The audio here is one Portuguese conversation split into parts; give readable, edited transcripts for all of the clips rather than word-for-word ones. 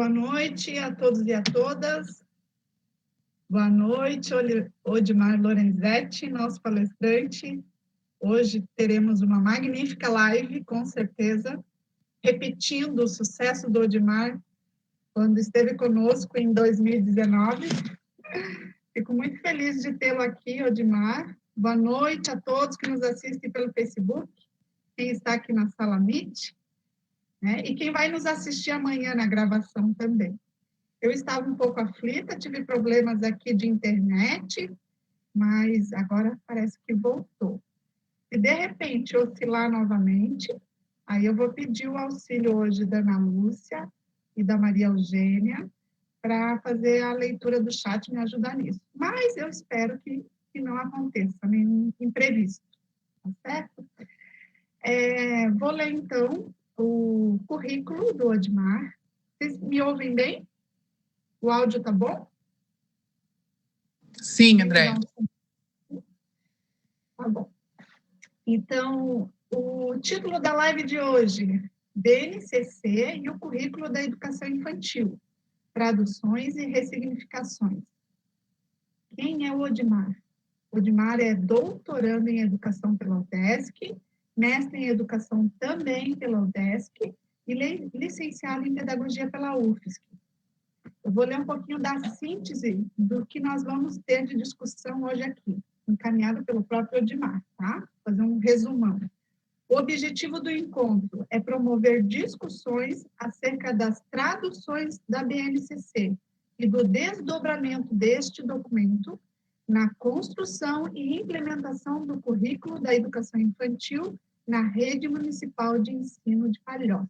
Boa noite a todos e a todas. Boa noite, Odimar Lorenzetti, nosso palestrante. Hoje teremos uma magnífica live, com certeza, repetindo o sucesso do Odimar quando esteve conosco em 2019. Fico muito feliz de tê-lo aqui, Odimar. Boa noite a todos que nos assistem pelo Facebook, quem está aqui na sala Meet, né? E quem vai nos assistir amanhã na gravação também. Eu estava um pouco aflita, tive problemas aqui de internet, mas agora parece que voltou. Se de repente oscilar novamente, aí eu vou pedir o auxílio hoje da Ana Lúcia e da Maria Eugênia para fazer a leitura do chat e me ajudar nisso. Mas eu espero que não aconteça nenhum imprevisto, tá certo? Vou ler, então, o currículo do Odimar. Vocês me ouvem bem? O áudio está bom? Sim, André. Tá bom. Então, o título da live de hoje, BNCC e o currículo da educação infantil, traduções e ressignificações. Quem é o Odimar? O Odimar é doutorando em educação pela UDESC, mestre em educação também pela UDESC e licenciado em pedagogia pela UFSC. Eu vou ler um pouquinho da síntese do que nós vamos ter de discussão hoje aqui, encaminhado pelo próprio Odimar, tá? Vou fazer um resumão. O objetivo do encontro é promover discussões acerca das traduções da BNCC e do desdobramento deste documento na construção e implementação do currículo da educação infantil na rede municipal de ensino de Palhoça.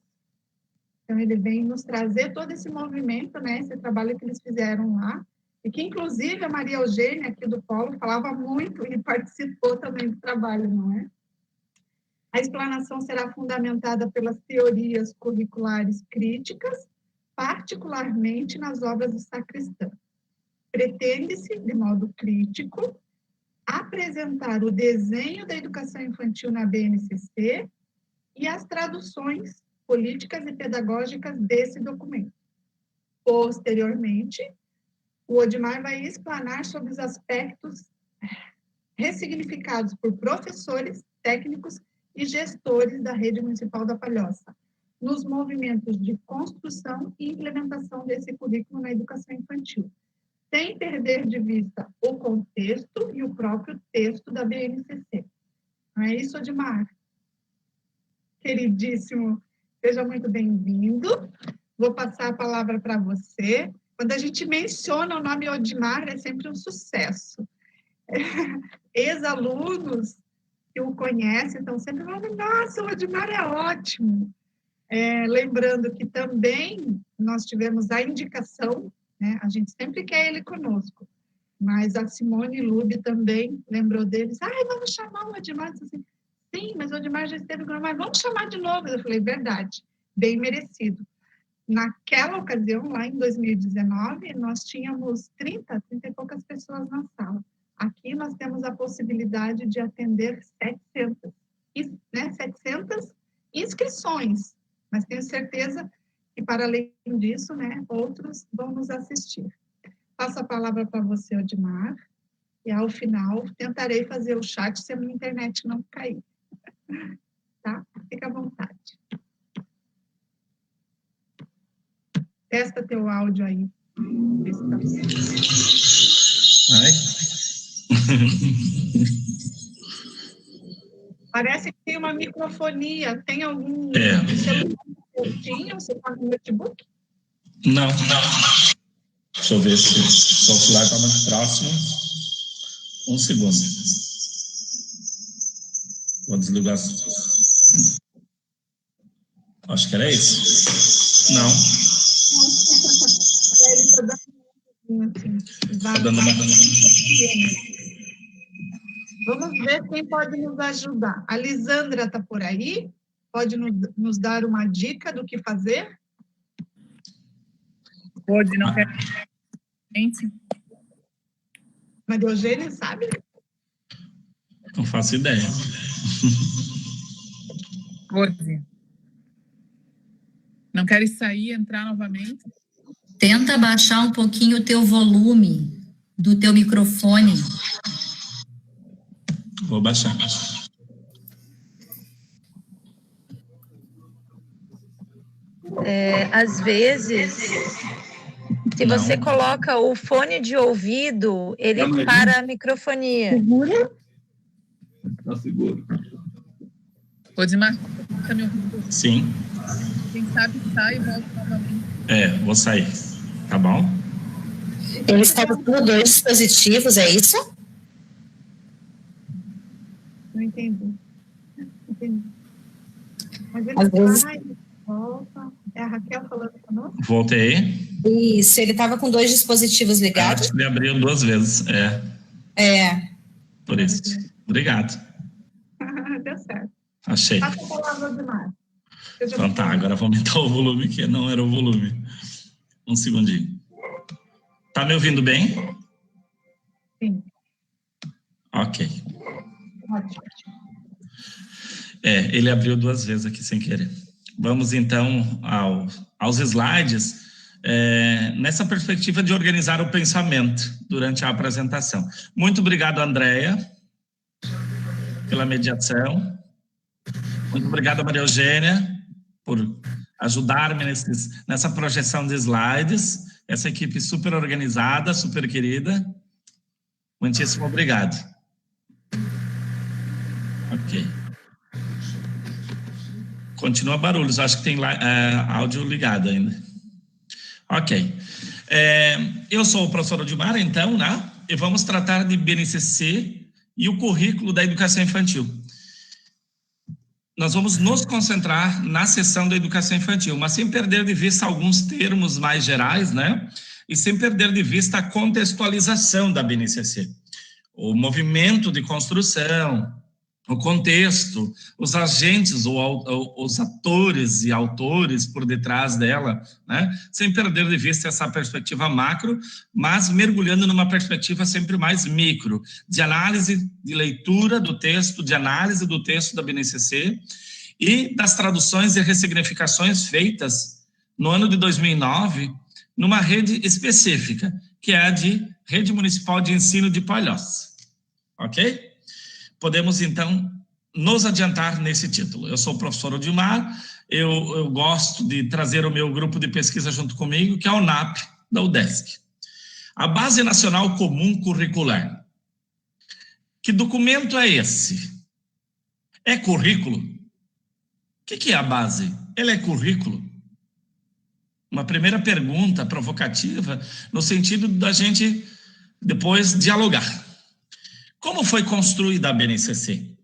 Então, ele vem nos trazer todo esse movimento, né, esse trabalho que eles fizeram lá, e que, inclusive, a Maria Eugênia, aqui do Polo, falava muito e participou também do trabalho, não é? A explanação será fundamentada pelas teorias curriculares críticas, particularmente nas obras do Sacristã. Pretende-se, de modo crítico, apresentar o desenho da educação infantil na BNCC e as traduções políticas e pedagógicas desse documento. Posteriormente, o Odimar vai explanar sobre os aspectos ressignificados por professores, técnicos e gestores da rede municipal da Palhoça, nos movimentos de construção e implementação desse currículo na educação infantil, sem perder de vista o contexto e o próprio texto da BNCC. Não é isso, Odimar? Queridíssimo, seja muito bem-vindo. Vou passar a palavra para você. Quando a gente menciona o nome Odimar, é sempre um sucesso. Ex-alunos que o conhecem estão sempre falando, nossa, o Odimar é ótimo. Lembrando que também nós tivemos a indicação, né? A gente sempre quer ele conosco, mas a Simone Lube também lembrou deles. Vamos chamar o Odimar. Assim, sim, mas o Odimar já esteve conosco, mas vamos chamar de novo. Eu falei, verdade, bem merecido. Naquela ocasião, lá em 2019, nós tínhamos 30 e poucas pessoas na sala. Aqui nós temos a possibilidade de atender 700, né, 700 inscrições, mas tenho certeza que, para além disso, né, outros vão nos assistir. Passo a palavra para você, Odimar, e ao final tentarei fazer o chat se a minha internet não cair. Tá? Fica à vontade. Testa teu áudio aí. Parece que tem uma microfonia. Tem algum celular pertinho? Você está no notebook? Não. Deixa eu ver se o celular está mais próximo. Um segundo. Vou desligar. Acho que era isso. Não. Ele está dando uma... Vamos ver quem pode nos ajudar. A Lisandra está por aí? Pode nos dar uma dica do que fazer? Pode, não quer. Maria Eugênia, sabe? Não faço ideia. Pode. Não queres sair e entrar novamente? Tenta baixar um pouquinho o teu volume do teu microfone. Vou baixar. Às vezes, se você coloca o fone de ouvido, ele para a microfonia. Segura. Tá seguro. Ô, Dimar, tá me ouvindo? Sim. Quem sabe sai e volta novamente. Vou sair. Tá bom? Ele está usando 2 dispositivos, é isso? Não entendi. Mas ele Às vezes- sai, volta. É a Raquel falando conosco? Voltei. Isso, ele estava com 2 dispositivos ligados. Acho que ele abriu 2 vezes. Por isso. Obrigado. Deu certo. Achei. Passa a palavra do Mar. Então tá, agora vou aumentar o volume, que não era o volume. Um segundinho. Tá me ouvindo bem? Sim. Ok. Ótimo. Ele abriu 2 vezes aqui sem querer. Vamos então aos slides, nessa perspectiva de organizar o pensamento durante a apresentação. Muito obrigado, Andréia, pela mediação. Muito obrigado, Maria Eugênia, por ajudar-me nessa projeção de slides. Essa equipe super organizada, super querida. Muitíssimo obrigado. Ok. Continua barulhos, acho que tem áudio ligado ainda. Ok. Eu sou o professor Odimar, então, né? E vamos tratar de BNCC e o currículo da educação infantil. Nós vamos nos concentrar na seção da educação infantil, mas sem perder de vista alguns termos mais gerais, né? E sem perder de vista a contextualização da BNCC. O movimento de construção, o contexto, os agentes, os atores e autores por detrás dela, né? Sem perder de vista essa perspectiva macro, mas mergulhando numa perspectiva sempre mais micro, de análise, de leitura do texto, de análise do texto da BNCC e das traduções e ressignificações feitas no ano de 2009, numa rede específica, que é a de Rede Municipal de Ensino de Palhoça. Ok? Podemos, então, nos adiantar nesse título. Eu sou o professor Odimar, eu gosto de trazer o meu grupo de pesquisa junto comigo, que é o NAP, da UDESC. A Base Nacional Comum Curricular. Que documento é esse? É currículo? O que é a base? Ele é currículo? Uma primeira pergunta provocativa, no sentido da gente depois dialogar. Como foi construída a BNCC?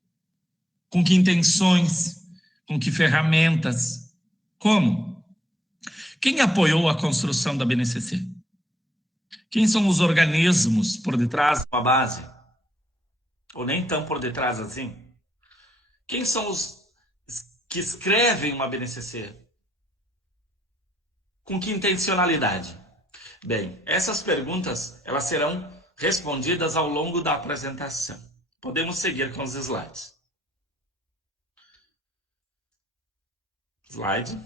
Com que intenções? Com que ferramentas? Como? Quem apoiou a construção da BNCC? Quem são os organismos por detrás da base? Ou nem tão por detrás assim? Quem são os que escrevem uma BNCC? Com que intencionalidade? Bem, essas perguntas elas serão respondidas ao longo da apresentação. Podemos seguir com os slides. Slide.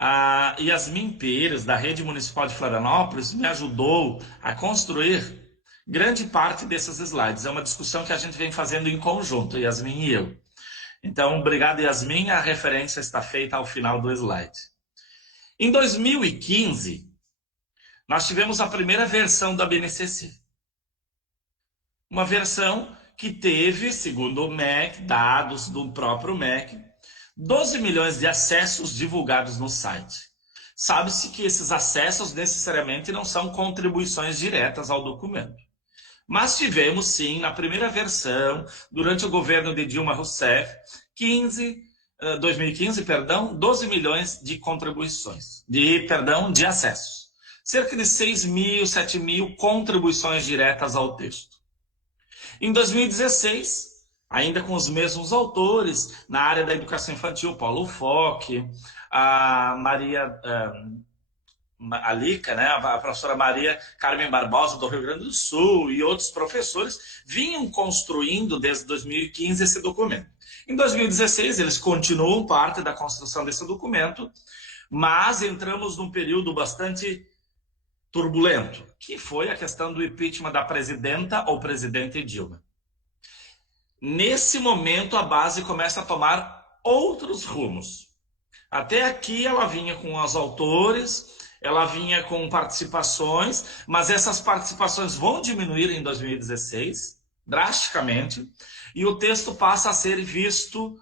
A Yasmin Pires, da Rede Municipal de Florianópolis, me ajudou a construir grande parte desses slides. É uma discussão que a gente vem fazendo em conjunto, Yasmin e eu. Então, obrigado, Yasmin. A referência está feita ao final do slide. Em 2015, nós tivemos a primeira versão da BNCC. Uma versão que teve, segundo o MEC, dados do próprio MEC, 12 milhões de acessos divulgados no site. Sabe-se que esses acessos necessariamente não são contribuições diretas ao documento. Mas tivemos, sim, na primeira versão, durante o governo de Dilma Rousseff, 2015, 12 milhões de contribuições, de acessos. Cerca de 6 mil, 7 mil contribuições diretas ao texto. Em 2016, ainda com os mesmos autores, na área da educação infantil, Paulo Foch, a Maria Alica, né, a professora Maria Carmen Barbosa, do Rio Grande do Sul, e outros professores, vinham construindo desde 2015 esse documento. Em 2016, eles continuam parte da construção desse documento, mas entramos num período bastante turbulento, que foi a questão do impeachment da presidenta ou presidente Dilma. Nesse momento, a base começa a tomar outros rumos. Até aqui ela vinha com os autores, ela vinha com participações, mas essas participações vão diminuir em 2016, drasticamente, e o texto passa a ser visto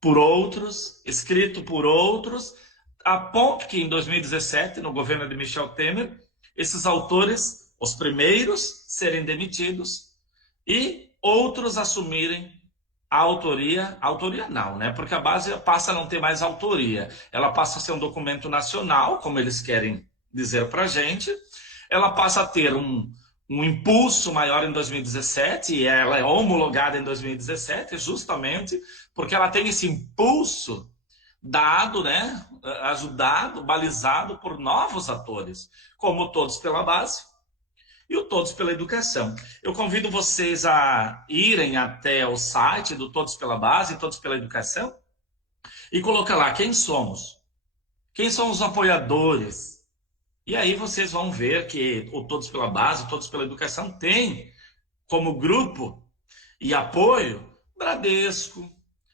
por outros, escrito por outros, a ponto que em 2017, no governo de Michel Temer, esses autores, os primeiros, serem demitidos e outros assumirem a autoria não, né? Porque a base passa a não ter mais autoria. Ela passa a ser um documento nacional, como eles querem dizer para a gente. Ela passa a ter um impulso maior em 2017, e ela é homologada em 2017, justamente porque ela tem esse impulso dado, né? Ajudado, balizado por novos atores, como Todos pela Base e o Todos pela Educação. Eu convido vocês a irem até o site do Todos pela Base e Todos pela Educação e colocar lá quem somos, quem são os apoiadores. E aí vocês vão ver que o Todos pela Base, o Todos pela Educação tem como grupo e apoio Bradesco,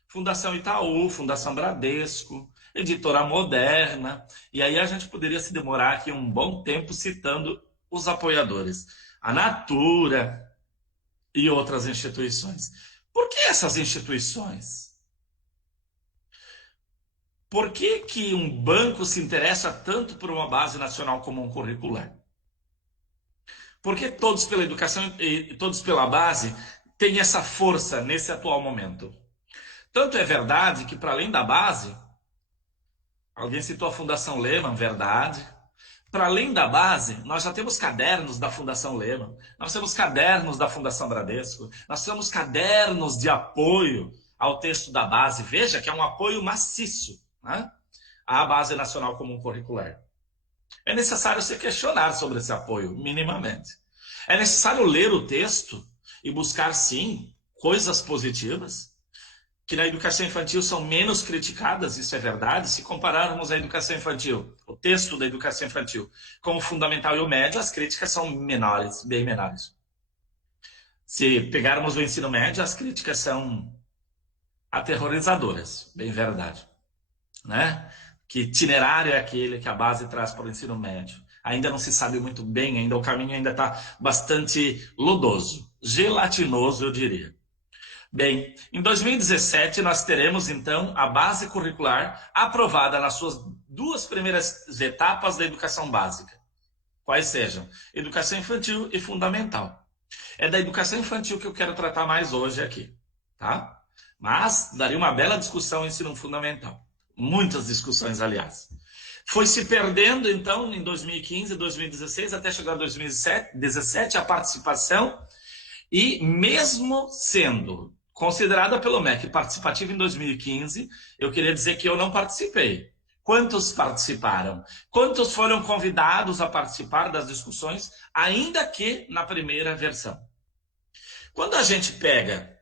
Fundação Itaú, Fundação Bradesco, Editora Moderna. E aí a gente poderia se demorar aqui um bom tempo citando os apoiadores, a Natura e outras instituições. Por que essas instituições? Por que que um banco se interessa tanto por uma base nacional comum curricular? Por que Todos pela Educação e Todos pela Base têm essa força nesse atual momento? Tanto é verdade que, para além da base, alguém citou a Fundação Lehman, verdade. Para além da base, nós já temos cadernos da Fundação Lehman, nós temos cadernos da Fundação Bradesco, nós temos cadernos de apoio ao texto da base. Veja que é um apoio maciço, né, à Base Nacional Comum Curricular. É necessário se questionar sobre esse apoio, minimamente. É necessário ler o texto e buscar, sim, coisas positivas, que na educação infantil são menos criticadas, isso é verdade. Se compararmos a educação infantil, o texto da educação infantil, com o fundamental e o médio, as críticas são menores, bem menores. Se pegarmos o ensino médio, as críticas são aterrorizadoras, bem verdade, né? Que itinerário é aquele que a base traz para o ensino médio? Ainda não se sabe muito bem, ainda o caminho ainda está bastante lodoso, gelatinoso, eu diria. Bem, em 2017 nós teremos então a base curricular aprovada nas suas duas primeiras etapas da educação básica. Quais sejam? Educação infantil e fundamental. É da educação infantil que eu quero tratar mais hoje aqui, tá? Mas daria uma bela discussão no ensino fundamental. Muitas discussões, aliás. Foi se perdendo então em 2015, 2016, até chegar a 2017 a participação, e mesmo sendo considerada pelo MEC participativa em 2015, eu queria dizer que eu não participei. Quantos participaram? Quantos foram convidados a participar das discussões, ainda que na primeira versão? Quando a gente pega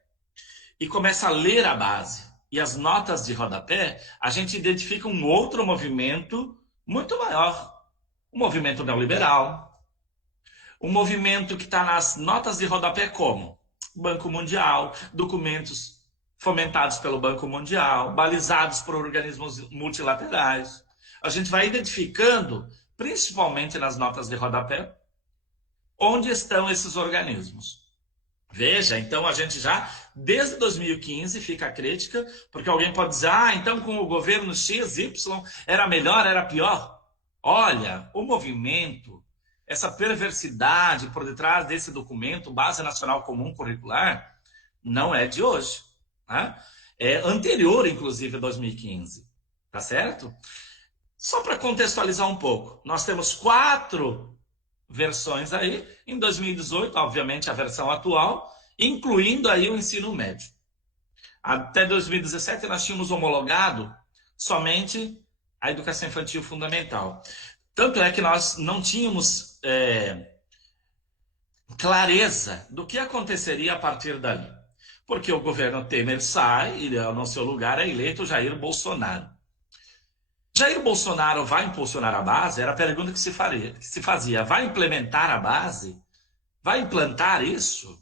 e começa a ler a base e as notas de rodapé, a gente identifica um outro movimento muito maior. Um movimento neoliberal. Um movimento que está nas notas de rodapé como Banco Mundial, documentos fomentados pelo Banco Mundial, balizados por organismos multilaterais. A gente vai identificando, principalmente nas notas de rodapé, onde estão esses organismos. Veja, então a gente já, desde 2015, fica a crítica, porque alguém pode dizer, então com o governo XY era melhor, era pior. Olha, o movimento, essa perversidade por detrás desse documento, Base Nacional Comum Curricular, não é de hoje, né? É anterior, inclusive, a 2015, tá certo? Só para contextualizar um pouco, nós temos 4 versões aí, em 2018, obviamente, a versão atual, incluindo aí o ensino médio. Até 2017, nós tínhamos homologado somente a educação infantil fundamental. Tanto é que nós não tínhamos clareza do que aconteceria a partir dali. Porque o governo Temer sai e no seu lugar é eleito Jair Bolsonaro. Jair Bolsonaro vai impulsionar a base? Era a pergunta que se fazia. Vai implementar a base? Vai implantar isso?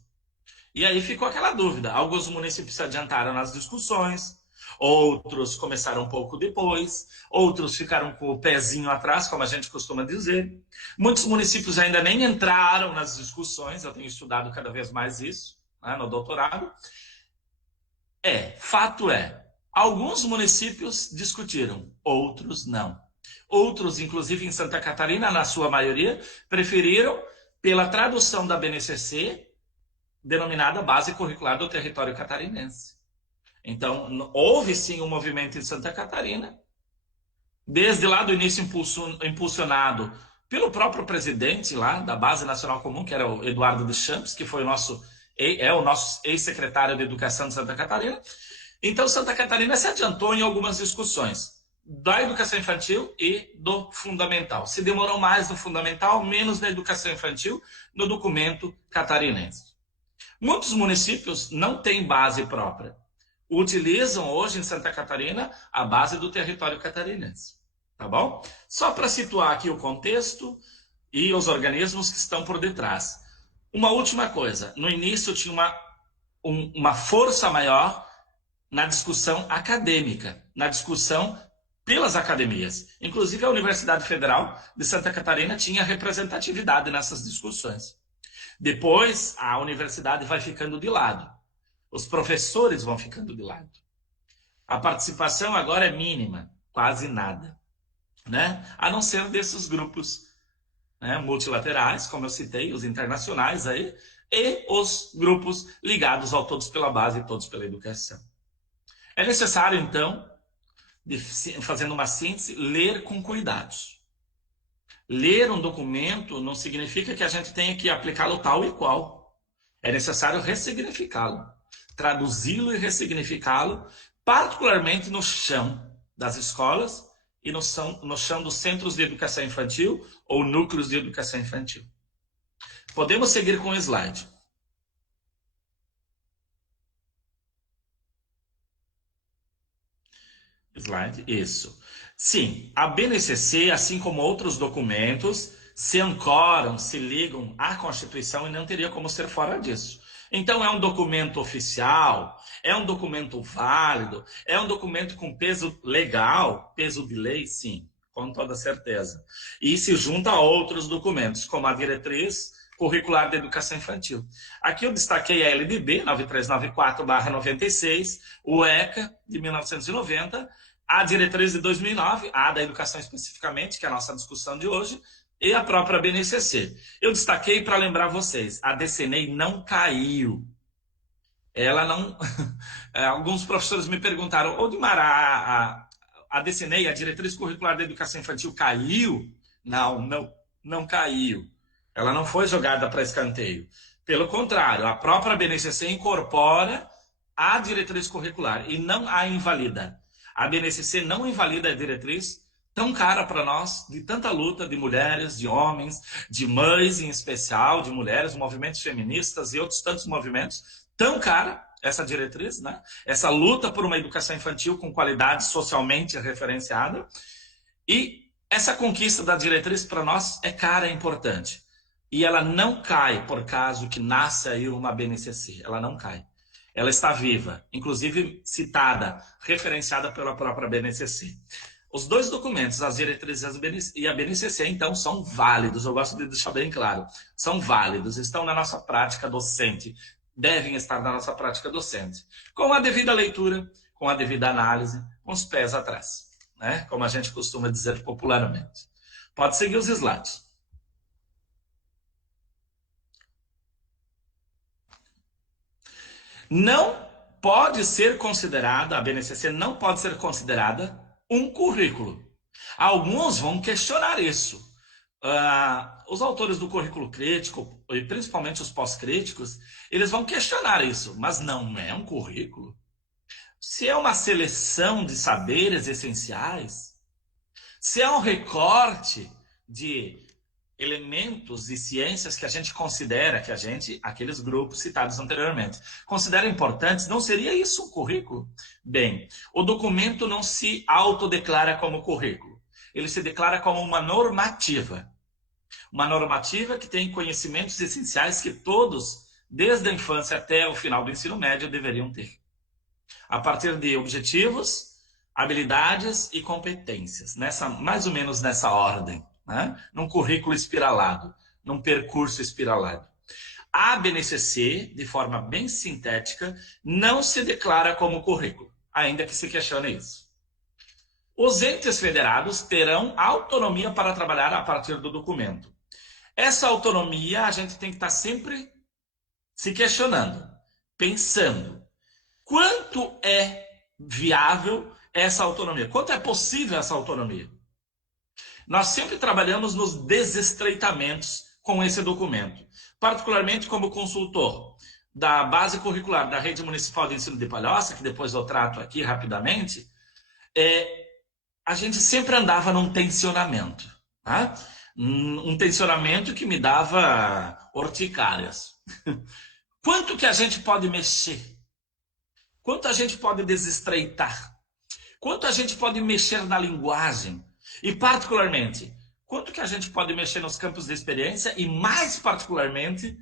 E aí ficou aquela dúvida. Alguns municípios se adiantaram nas discussões, outros começaram um pouco depois, outros ficaram com o pezinho atrás, como a gente costuma dizer. Muitos municípios ainda nem entraram nas discussões, eu tenho estudado cada vez mais isso, né, no doutorado. Fato é, alguns municípios discutiram, outros não. Outros, inclusive em Santa Catarina, na sua maioria, preferiram pela tradução da BNCC, denominada Base Curricular do Território Catarinense. Então, houve sim um movimento em Santa Catarina, desde lá do início impulsionado pelo próprio presidente lá da Base Nacional Comum, que era o Eduardo Deschamps, que foi o nosso ex-secretário de Educação de Santa Catarina. Então, Santa Catarina se adiantou em algumas discussões da educação infantil e do fundamental. Se demorou mais no fundamental, menos na educação infantil, no documento catarinense. Muitos municípios não têm base própria. Utilizam hoje em Santa Catarina a base do território catarinense. Tá bom? Só para situar aqui o contexto e os organismos que estão por detrás. Uma última coisa. No início tinha uma força maior na discussão acadêmica, na discussão pelas academias. Inclusive, a Universidade Federal de Santa Catarina tinha representatividade nessas discussões. Depois, a universidade vai ficando de lado. Os professores vão ficando de lado. A participação agora é mínima, quase nada, né? A não ser desses grupos, né, multilaterais, como eu citei, os internacionais aí, e os grupos ligados ao Todos pela Base e Todos pela Educação. É necessário, então, fazendo uma síntese, ler com cuidados. Ler um documento não significa que a gente tenha que aplicá-lo tal e qual. É necessário ressignificá-lo, traduzi-lo e ressignificá-lo, particularmente no chão das escolas e no chão dos centros de educação infantil ou núcleos de educação infantil. Podemos seguir com o slide. Slide, isso. Sim, a BNCC, assim como outros documentos, se ancoram, se ligam à Constituição e não teria como ser fora disso. Então, é um documento oficial, é um documento válido, é um documento com peso legal, peso de lei, sim, com toda certeza. E se junta a outros documentos, como a Diretriz Curricular da Educação Infantil. Aqui eu destaquei a LDB, 9394/96, o ECA, de 1990, a Diretriz de 2009, a da Educação especificamente, que é a nossa discussão de hoje, e a própria BNCC. Eu destaquei para lembrar vocês, a DCNEI não caiu. Ela não... Alguns professores me perguntaram, Odimar, a DCNEI, a Diretriz Curricular da Educação Infantil, caiu? Não caiu. Ela não foi jogada para escanteio. Pelo contrário, a própria BNCC incorpora a diretriz curricular e não a invalida. A BNCC não invalida a diretriz tão cara para nós, de tanta luta de mulheres, de homens, de mães em especial, de mulheres, movimentos feministas e outros tantos movimentos, tão cara essa diretriz, né? Essa luta por uma educação infantil com qualidade socialmente referenciada. E essa conquista da diretriz para nós é cara, é importante. E ela não cai por caso que nasça aí uma BNCC, ela não cai. Ela está viva, inclusive citada, referenciada pela própria BNCC. Os dois documentos, as diretrizes e a BNCC, então, são válidos. Eu gosto de deixar bem claro. São válidos, estão na nossa prática docente. Devem estar na nossa prática docente. Com a devida leitura, com a devida análise, com os pés atrás, né? Como a gente costuma dizer popularmente. Pode seguir os slides. Não pode ser considerada, a BNCC não pode ser considerada um currículo. Alguns vão questionar isso. Os autores do currículo crítico, e principalmente os pós-críticos, eles vão questionar isso, mas não é um currículo. Se é uma seleção de saberes essenciais, se é um recorte de elementos e ciências que a gente considera, aqueles grupos citados anteriormente, considera importantes, não seria isso um currículo? Bem, o documento não se autodeclara como currículo. Ele se declara como uma normativa. Uma normativa que tem conhecimentos essenciais que todos, desde a infância até o final do ensino médio, deveriam ter. A partir de objetivos, habilidades e competências, mais ou menos nessa ordem, né? Num currículo espiralado, num percurso espiralado. A BNCC, de forma bem sintética, não se declara como currículo, ainda que se questione isso. Os entes federados terão autonomia para trabalhar a partir do documento. Essa autonomia a gente tem que estar sempre se questionando, pensando. Quanto é viável essa autonomia? Quanto é possível essa autonomia? Nós sempre trabalhamos nos desestreitamentos com esse documento. Particularmente como consultor da base curricular da Rede Municipal de Ensino de Palhoça, que depois eu trato aqui rapidamente, a gente sempre andava num tensionamento. Tá? Um tensionamento que me dava urticárias. Quanto que a gente pode mexer? Quanto a gente pode desestreitar? Quanto a gente pode mexer na linguagem? E, particularmente, quanto que a gente pode mexer nos campos de experiência e, mais particularmente,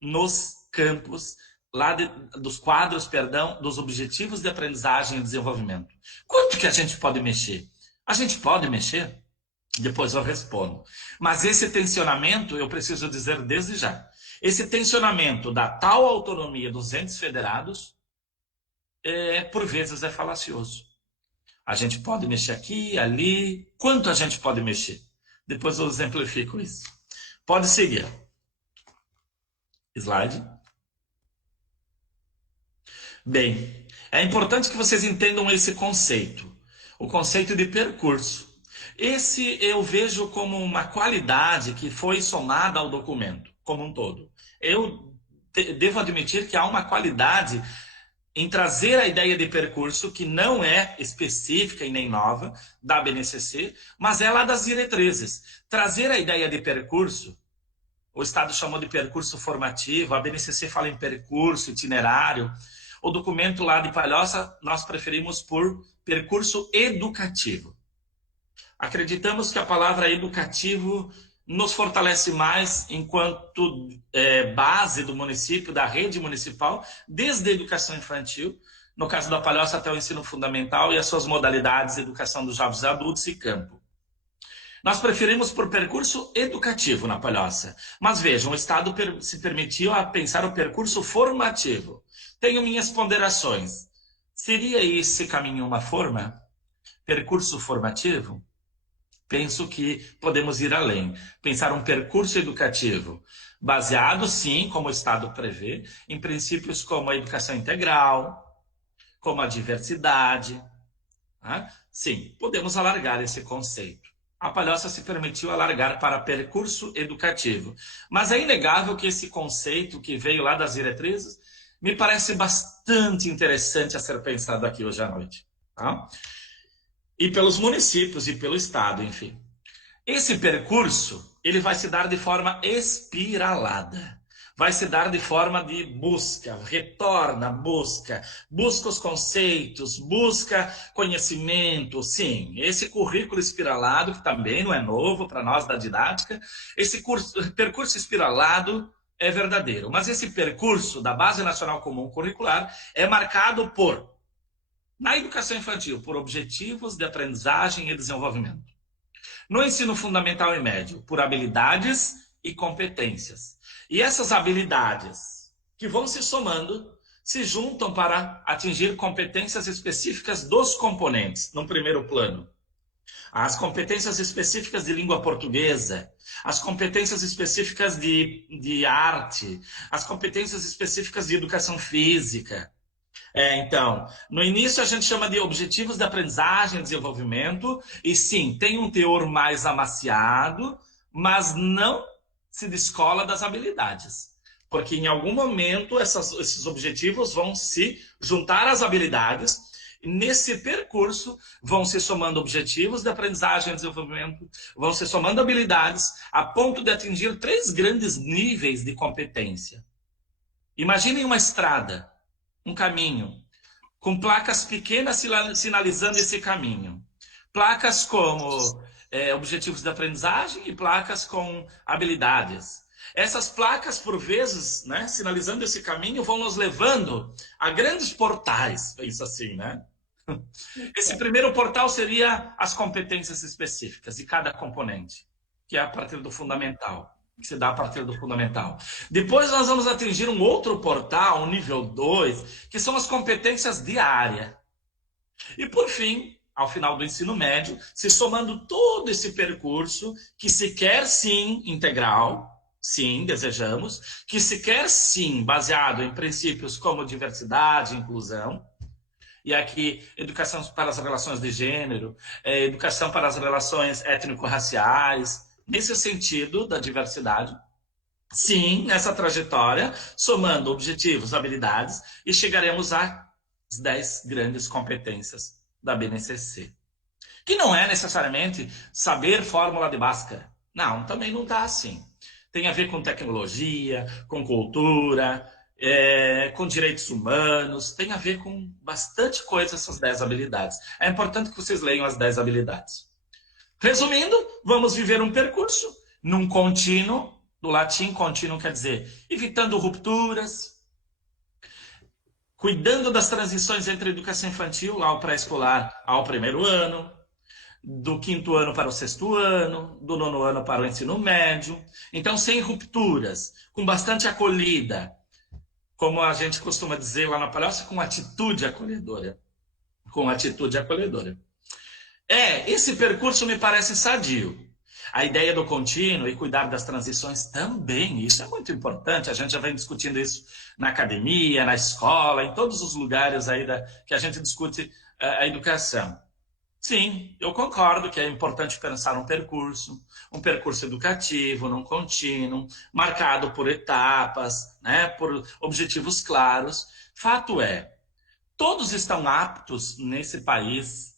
nos campos dos quadros, dos objetivos de aprendizagem e desenvolvimento? Quanto que a gente pode mexer? A gente pode mexer? Depois eu respondo. Mas esse tensionamento, eu preciso dizer desde já, esse tensionamento da tal autonomia dos entes federados, por vezes é falacioso. A gente pode mexer aqui, ali. Quanto a gente pode mexer? Depois eu exemplifico isso. Pode seguir. Slide. Bem, é importante que vocês entendam esse conceito. O conceito de percurso. Esse eu vejo como uma qualidade que foi somada ao documento, como um todo. Eu devo admitir que há uma qualidade em trazer a ideia de percurso, que não é específica e nem nova, da BNCC, mas é lá das diretrizes. Trazer a ideia de percurso, o Estado chamou de percurso formativo, a BNCC fala em percurso, itinerário. O documento lá de Palhoça, nós preferimos por percurso educativo. Acreditamos que a palavra educativo nos fortalece mais enquanto base do município, da rede municipal, desde a educação infantil, no caso da Palhoça até o ensino fundamental e as suas modalidades, educação dos jovens adultos e campo. Nós preferimos por percurso educativo na Palhoça, mas vejam, o Estado se permitiu a pensar o percurso formativo. Tenho minhas ponderações. Seria esse caminho uma forma? Percurso formativo? Penso que podemos ir além. Pensar um percurso educativo baseado, sim, como o Estado prevê, em princípios como a educação integral, como a diversidade. Tá? Sim, podemos alargar esse conceito. A Palhoça se permitiu alargar para percurso educativo. Mas é inegável que esse conceito que veio lá das diretrizes me parece bastante interessante a ser pensado aqui hoje à noite. Tá? E pelos municípios e pelo Estado, enfim. Esse percurso, ele vai se dar de forma espiralada. Vai se dar de forma de busca, retorna, busca os conceitos, busca conhecimento. Sim, esse currículo espiralado, que também não é novo para nós da didática, esse percurso espiralado é verdadeiro. Mas esse percurso da Base Nacional Comum Curricular é marcado por, na educação infantil, por objetivos de aprendizagem e desenvolvimento. No ensino fundamental e médio, por habilidades e competências. E essas habilidades que vão se somando, se juntam para atingir competências específicas dos componentes, no primeiro plano. As competências específicas de língua portuguesa, as competências específicas de arte, as competências específicas de educação física. Então, no início a gente chama de objetivos de aprendizagem e desenvolvimento, e sim, tem um teor mais amaciado, mas não se descola das habilidades. Porque em algum momento esses objetivos vão se juntar às habilidades Nesse percurso, vão se somando objetivos de aprendizagem e desenvolvimento, vão se somando habilidades, a ponto de atingir 3 grandes níveis de competência. Imaginem uma estrada, um caminho, com placas pequenas sinalizando esse caminho. Placas como objetivos de aprendizagem e placas com habilidades. Essas placas, por vezes, né, sinalizando esse caminho, vão nos levando a grandes portais, isso assim, né? Esse primeiro portal seria as competências específicas de cada componente, que é a partir do fundamental, que se dá a partir do fundamental. Depois nós vamos atingir um outro portal, um nível 2, que são as competências de área. E por fim, ao final do ensino médio, se somando todo esse percurso, que se quer sim integral, sim, desejamos, que se quer sim baseado em princípios como diversidade e inclusão, e aqui educação para as relações de gênero, educação para as relações étnico-raciais, nesse sentido da diversidade, sim, nessa trajetória, somando objetivos, habilidades, e chegaremos às 10 grandes competências da BNCC. Que não é necessariamente saber fórmula de Bhaskara. Não, também não está assim. Tem a ver com tecnologia, com cultura, com direitos humanos, tem a ver com bastante coisa essas 10 habilidades. É importante que vocês leiam as 10 habilidades. Resumindo, vamos viver um percurso num contínuo, do latim contínuo quer dizer evitando rupturas, cuidando das transições entre a educação infantil, lá o pré-escolar ao primeiro ano, do 5º ano para o 6º ano, do 9º ano para o ensino médio. Então, sem rupturas, com bastante acolhida, como a gente costuma dizer lá na palestra, com atitude acolhedora. Com atitude acolhedora. Esse percurso me parece sadio. A ideia do contínuo e cuidar das transições também, isso é muito importante. A gente já vem discutindo isso na academia, na escola, em todos os lugares aí que a gente discute a educação. Sim, eu concordo que é importante pensar um percurso educativo, num contínuo, marcado por etapas, né, por objetivos claros. Fato é, todos estão aptos nesse país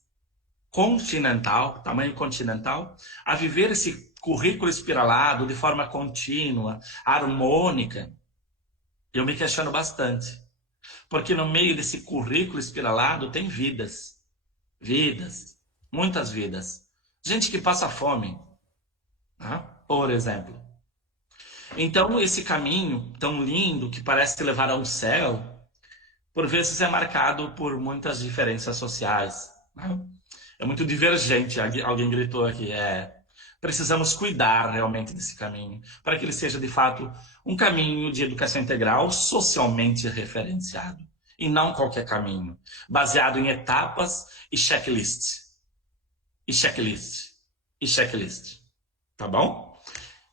continental, tamanho continental, a viver esse currículo espiralado de forma contínua, harmônica. Eu me questiono bastante, porque no meio desse currículo espiralado tem vidas, muitas vidas. Gente que passa fome, né? Por exemplo. Então, esse caminho tão lindo que parece levar ao céu, por vezes é marcado por muitas diferenças sociais, né? É muito divergente, alguém gritou aqui, precisamos cuidar realmente desse caminho, para que ele seja, de fato, um caminho de educação integral socialmente referenciado, e não qualquer caminho, baseado em etapas e checklist. Tá bom?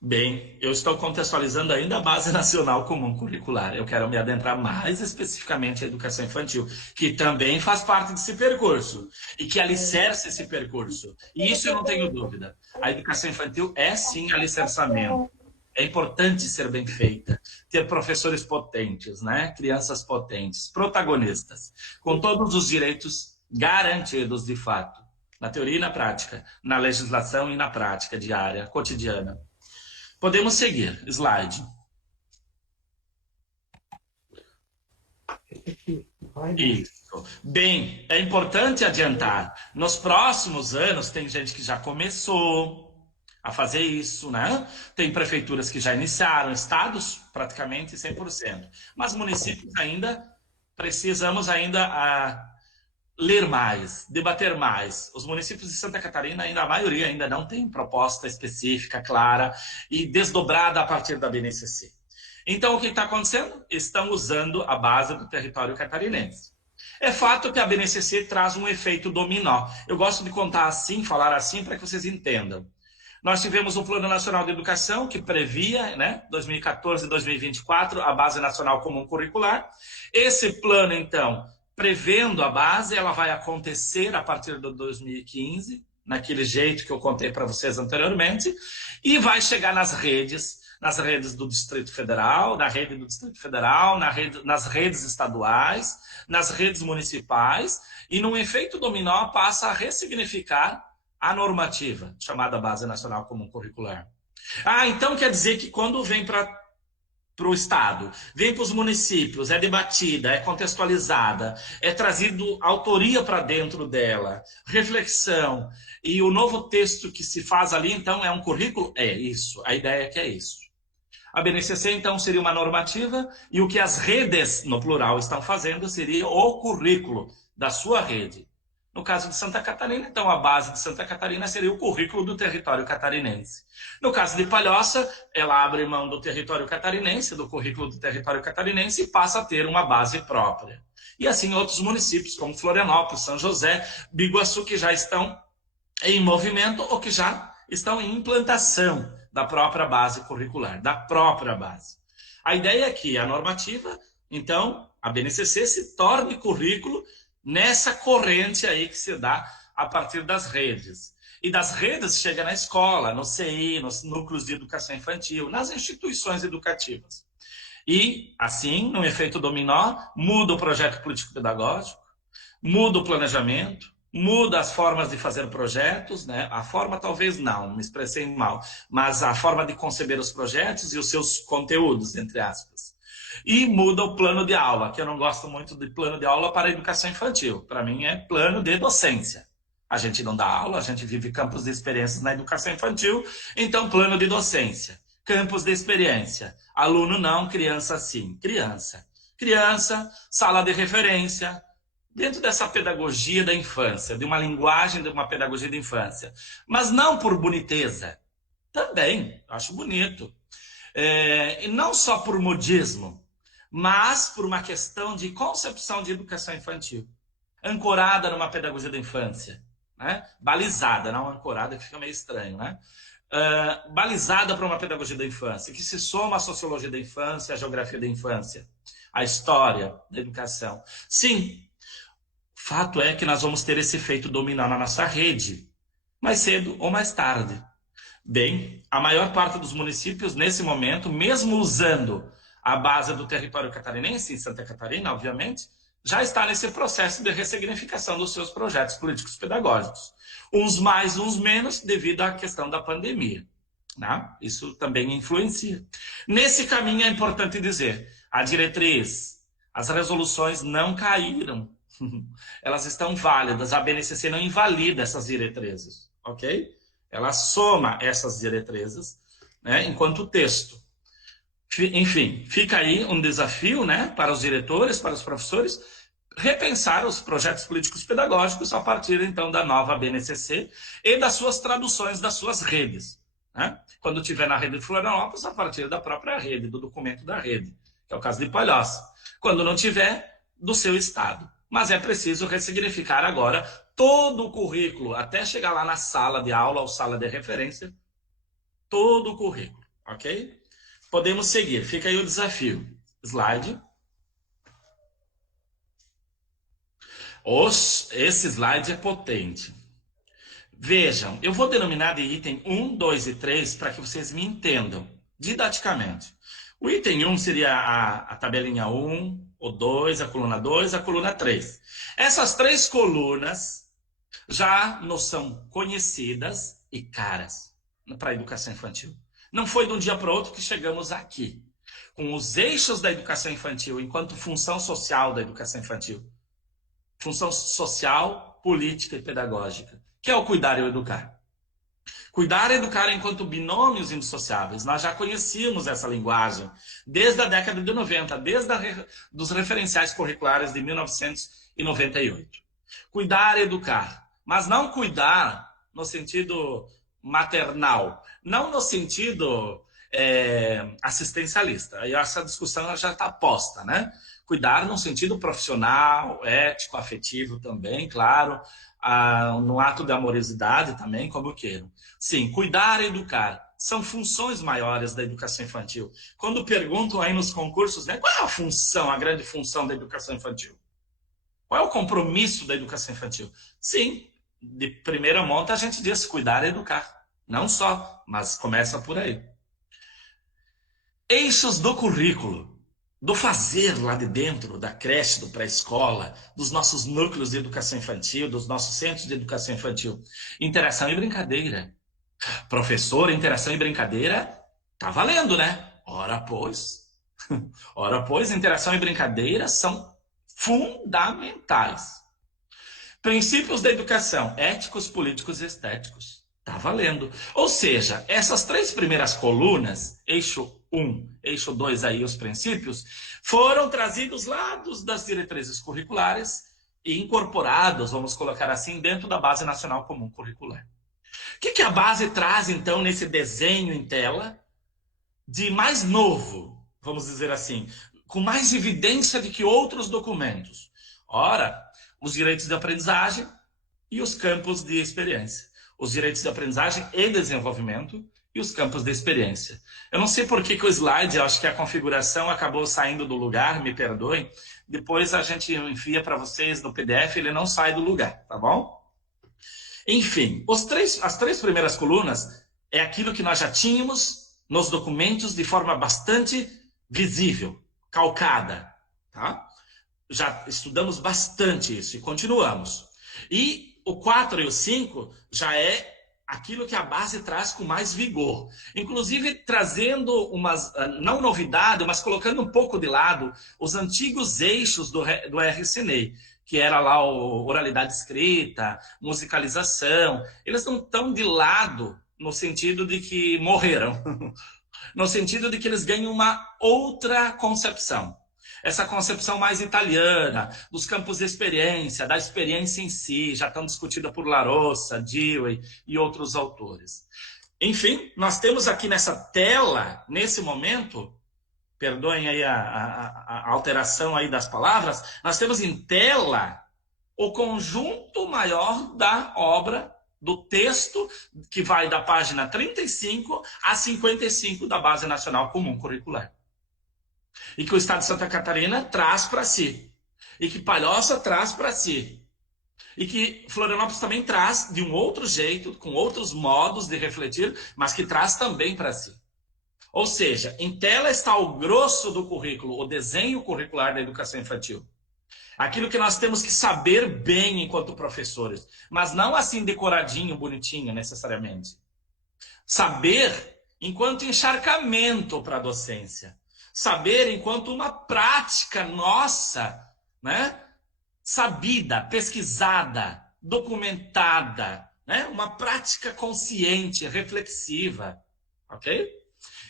Bem, eu estou contextualizando ainda a Base Nacional Comum Curricular. Eu quero me adentrar mais especificamente à educação infantil, que também faz parte desse percurso e que alicerça esse percurso. E isso eu não tenho dúvida. A educação infantil é sim alicerçamento. É importante ser bem feita, ter professores potentes, né? Crianças potentes, protagonistas, com todos os direitos garantidos de fato, na teoria e na prática, na legislação e na prática diária, cotidiana. Podemos seguir. Slide. Isso. Bem, é importante adiantar. Nos próximos anos, tem gente que já começou a fazer isso, né? Tem prefeituras que já iniciaram, estados praticamente 100%. Mas municípios ainda, precisamos ainda ler mais, debater mais. Os municípios de Santa Catarina, a maioria ainda não tem proposta específica, clara e desdobrada a partir da BNCC. Então, o que está acontecendo? Estão usando a base do território catarinense. É fato que a BNCC traz um efeito dominó. Eu gosto de contar assim, falar assim, para que vocês entendam. Nós tivemos o Plano Nacional de Educação, que previa, né, 2014 e 2024, a Base Nacional Comum Curricular. Esse plano, então, prevendo a base, ela vai acontecer a partir de 2015, naquele jeito que eu contei para vocês anteriormente, e vai chegar nas redes nas redes do Distrito Federal, na rede do Distrito Federal, nas redes estaduais, nas redes municipais, e num efeito dominó passa a ressignificar a normativa, chamada Base Nacional Comum Curricular. Então quer dizer que quando vem para o Estado, vem para os municípios, é debatida, é contextualizada, é trazido autoria para dentro dela, reflexão, e o novo texto que se faz ali, então, é um currículo? É isso, a ideia é que é isso. A BNCC, então, seria uma normativa, e o que as redes, no plural, estão fazendo seria o currículo da sua rede. No caso de Santa Catarina, então, a base de Santa Catarina seria o currículo do território catarinense. No caso de Palhoça, ela abre mão do território catarinense, do currículo do território catarinense, e passa a ter uma base própria. E assim outros municípios, como Florianópolis, São José, Biguaçu, que já estão em movimento ou que já estão em implantação da própria base curricular, da própria base. A ideia é que a normativa, então, a BNCC se torne currículo nessa corrente aí que se dá a partir das redes. E das redes chega na escola, no CI, nos núcleos de educação infantil, nas instituições educativas. E, assim, no efeito dominó, muda o projeto político-pedagógico, muda o planejamento, muda as formas de fazer projetos, né? A forma talvez não, me expressei mal, mas a forma de conceber os projetos e os seus conteúdos, entre aspas. E muda o plano de aula, que eu não gosto muito de plano de aula para a educação infantil. Para mim é plano de docência. A gente não dá aula, a gente vive campos de experiências na educação infantil, então plano de docência. Campos de experiência. Aluno não, criança sim. Criança, sala de referência, dentro dessa pedagogia da infância, de uma linguagem de uma pedagogia da infância. Mas não por boniteza. Também, acho bonito. E não só por modismo, mas por uma questão de concepção de educação infantil, ancorada numa pedagogia da infância, né? Balizada, não ancorada, que fica meio estranho, né? Balizada para uma pedagogia da infância, que se soma à sociologia da infância, à geografia da infância, à história da educação. Sim, fato é que nós vamos ter esse efeito dominar na nossa rede, mais cedo ou mais tarde. Bem, a maior parte dos municípios, nesse momento, mesmo usando a base do território catarinense, em Santa Catarina, obviamente, já está nesse processo de ressignificação dos seus projetos políticos pedagógicos. Uns mais, uns menos, devido à questão da pandemia, né? Isso também influencia. Nesse caminho é importante dizer, a diretriz, as resoluções não caíram. Elas estão válidas, a BNCC não invalida essas diretrizes, ok? Ela soma essas diretrizes, né, enquanto texto. Enfim, fica aí um desafio, né, para os diretores, para os professores, repensar os projetos políticos pedagógicos a partir, então, da nova BNCC e das suas traduções das suas redes. Né? Quando tiver na rede de Florianópolis, a partir da própria rede, do documento da rede, que é o caso de Palhoça. Quando não tiver, do seu estado. Mas é preciso ressignificar agora todo o currículo, até chegar lá na sala de aula ou sala de referência, todo o currículo, ok? Podemos seguir, fica aí o desafio. Slide. Esse slide é potente. Vejam, eu vou denominar de item 1, 2 e 3 para que vocês me entendam didaticamente. O item 1 seria a tabelinha 1, o 2, a coluna 2, a coluna 3. Essas três colunas já nos são conhecidas e caras para a educação infantil. Não foi de um dia para o outro que chegamos aqui, com os eixos da educação infantil enquanto função social da educação infantil. Função social, política e pedagógica, que é o cuidar e o educar. Cuidar e educar enquanto binômios indissociáveis. Nós já conhecíamos essa linguagem desde a década de 90, desde dos referenciais curriculares de 1998. Cuidar e educar, mas não cuidar no sentido maternal, não no sentido assistencialista. E essa discussão já está posta, né? Cuidar no sentido profissional, ético, afetivo também, claro, no ato de amorosidade também, como queiram. Sim, cuidar e educar são funções maiores da educação infantil. Quando perguntam aí nos concursos, né, qual é a função, a grande função da educação infantil? Qual é o compromisso da educação infantil? Sim, de primeira monta a gente diz cuidar e educar. Não só, mas começa por aí. eixos do currículo, do fazer lá de dentro, da creche, do pré-escola, dos nossos núcleos de educação infantil, dos nossos centros de educação infantil. Interação e brincadeira. Professor, interação e brincadeira, tá valendo, né? Ora, pois. Ora, pois, interação e brincadeira são fundamentais. Princípios da educação, éticos, políticos e estéticos. Tá valendo. Ou seja, essas 3 primeiras colunas, eixo 1, eixo 2 aí, os princípios, foram trazidos lá das diretrizes curriculares e incorporados, vamos colocar assim, dentro da Base Nacional Comum Curricular. O que a base traz, então, nesse desenho em tela de mais novo, vamos dizer assim, com mais evidência de que outros documentos? Ora, os direitos de aprendizagem e os campos de experiência. Os direitos de aprendizagem e desenvolvimento e os campos de experiência. Eu não sei por que o slide, eu acho que a configuração acabou saindo do lugar, me perdoem. Depois a gente envia para vocês no PDF, ele não sai do lugar, tá bom? Enfim, as 3 primeiras colunas é aquilo que nós já tínhamos nos documentos de forma bastante visível, calcada, tá? Já estudamos bastante isso e continuamos. E o 4 e o 5 já é aquilo que a base traz com mais vigor. Inclusive trazendo umas, não novidade, mas colocando um pouco de lado os antigos eixos do RCNEI, que era lá oralidade escrita, musicalização. Eles não estão de lado no sentido de que morreram, no sentido de que eles ganham uma outra concepção. Essa concepção mais italiana, dos campos de experiência, da experiência em si, já estão discutida por La Rosa, Dewey e outros autores. Enfim, nós temos aqui nessa tela, nesse momento, perdoem aí a alteração aí das palavras, nós temos em tela o conjunto maior da obra, do texto, que vai da página 35 a 55 da Base Nacional Comum Curricular. E que o Estado de Santa Catarina traz para si. E que Palhoça traz para si. E que Florianópolis também traz de um outro jeito, com outros modos de refletir, mas que traz também para si. Ou seja, em tela está o grosso do currículo, o desenho curricular da educação infantil. Aquilo que nós temos que saber bem enquanto professores, mas não assim decoradinho, bonitinho, necessariamente. Saber enquanto encharcamento para a docência. Saber enquanto uma prática nossa, né? Sabida, pesquisada, documentada, né? Uma prática consciente, reflexiva, ok?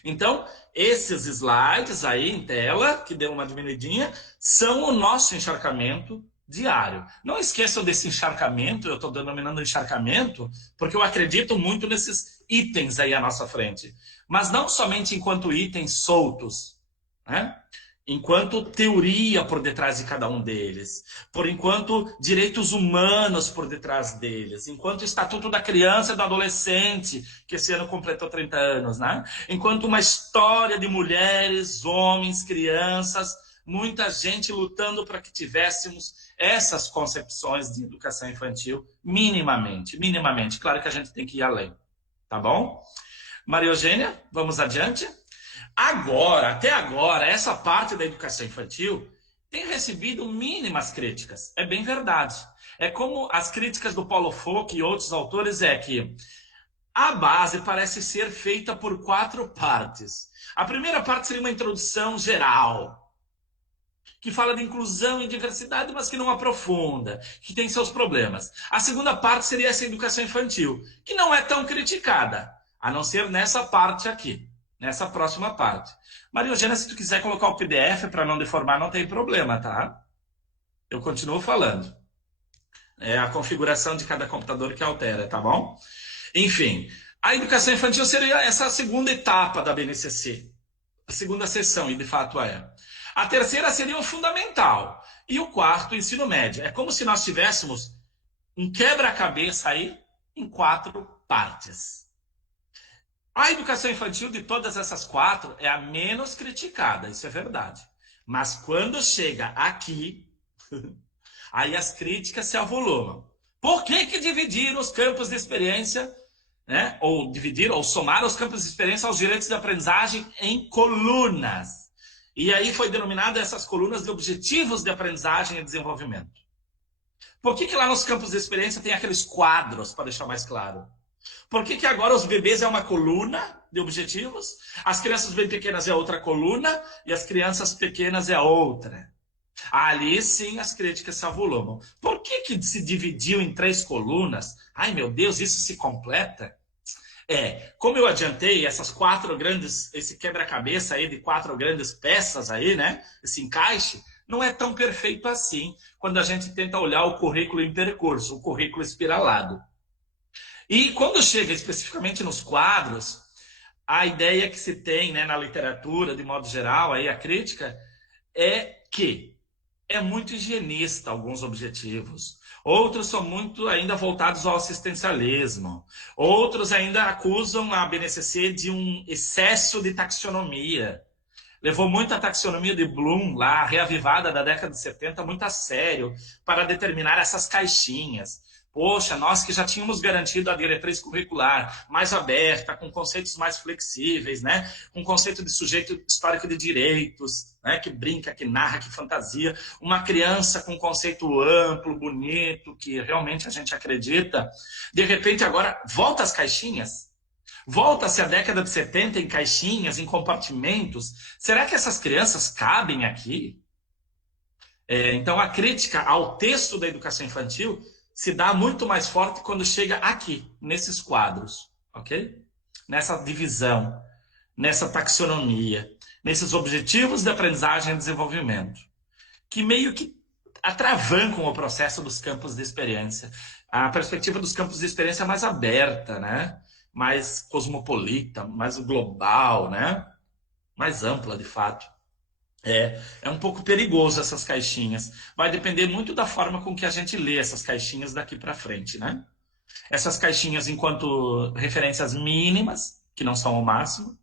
Então, esses slides aí em tela, que deu uma diminuidinha, são o nosso encharcamento diário. Não esqueçam desse encharcamento, eu estou denominando encharcamento, porque eu acredito muito nesses itens aí à nossa frente. Mas não somente enquanto itens soltos, né? Enquanto teoria por detrás de cada um deles, por enquanto direitos humanos por detrás deles, enquanto Estatuto da Criança e do Adolescente, que esse ano completou 30 anos, né? Enquanto uma história de mulheres, homens, crianças, muita gente lutando para que tivéssemos essas concepções de educação infantil minimamente. Claro que a gente tem que ir além, tá bom? Maria Eugênia, vamos adiante? Até agora, essa parte da educação infantil tem recebido mínimas críticas. É bem verdade. É como as críticas do Paulo Fouque e outros autores, é que a base parece ser feita por 4 partes. A primeira parte seria uma introdução geral, que fala de inclusão e diversidade, mas que não aprofunda, que tem seus problemas. A segunda parte seria essa educação infantil, que não é tão criticada, a não ser nessa parte aqui. Nessa próxima parte. Maria Eugênia, se tu quiser colocar o PDF para não deformar, não tem problema, tá? Eu continuo falando. É a configuração de cada computador que altera, tá bom? Enfim, a educação infantil seria essa segunda etapa da BNCC. A segunda sessão, e de fato é. A terceira seria o fundamental. E o quarto, o ensino médio. É como se nós tivéssemos um quebra-cabeça aí em 4 partes. A educação infantil de todas essas 4 é a menos criticada, isso é verdade. Mas quando chega aqui, aí as críticas se avolumam. Por que dividir os campos de experiência né? Ou dividir, ou somar os campos de experiência aos direitos de aprendizagem em colunas. E aí foi denominado essas colunas de objetivos de aprendizagem e desenvolvimento. Por que lá nos campos de experiência tem aqueles quadros, para deixar mais claro? Por que agora os bebês é uma coluna de objetivos, as crianças bem pequenas é outra coluna e as crianças pequenas é outra? Ali sim as críticas se avolumam. Por que se dividiu em 3 colunas? Ai meu Deus, isso se completa? Como eu adiantei, essas 4 grandes, esse quebra-cabeça aí de 4 grandes peças aí, né? Esse encaixe, não é tão perfeito assim quando a gente tenta olhar o currículo em percurso, o currículo espiralado. E quando chega especificamente nos quadros, a ideia que se tem, né, na literatura, de modo geral, aí a crítica, é que é muito higienista alguns objetivos. Outros são muito ainda voltados ao assistencialismo. Outros ainda acusam a BNCC de um excesso de taxonomia. Levou muito a taxonomia de Bloom, lá, reavivada da década de 70, muito a sério, para determinar essas caixinhas. Poxa, nós que já tínhamos garantido a diretriz curricular mais aberta, com conceitos mais flexíveis, né? Com conceito de sujeito histórico de direitos, né? Que brinca, que narra, que fantasia. Uma criança com conceito amplo, bonito, que realmente a gente acredita. De repente, agora, volta às caixinhas. Volta-se a década de 70 em caixinhas, em compartimentos. Será que essas crianças cabem aqui? Então, a crítica ao texto da educação infantil se dá muito mais forte quando chega aqui, nesses quadros, ok? Nessa divisão, nessa taxonomia, nesses objetivos de aprendizagem e desenvolvimento, que meio que atravancam o processo dos campos de experiência. A perspectiva dos campos de experiência é mais aberta, né? Mais cosmopolita, mais global, né? Mais ampla, de fato. É um pouco perigoso essas caixinhas. Vai depender muito da forma com que a gente lê essas caixinhas daqui para frente, né? Essas caixinhas enquanto referências mínimas, que não são o máximo,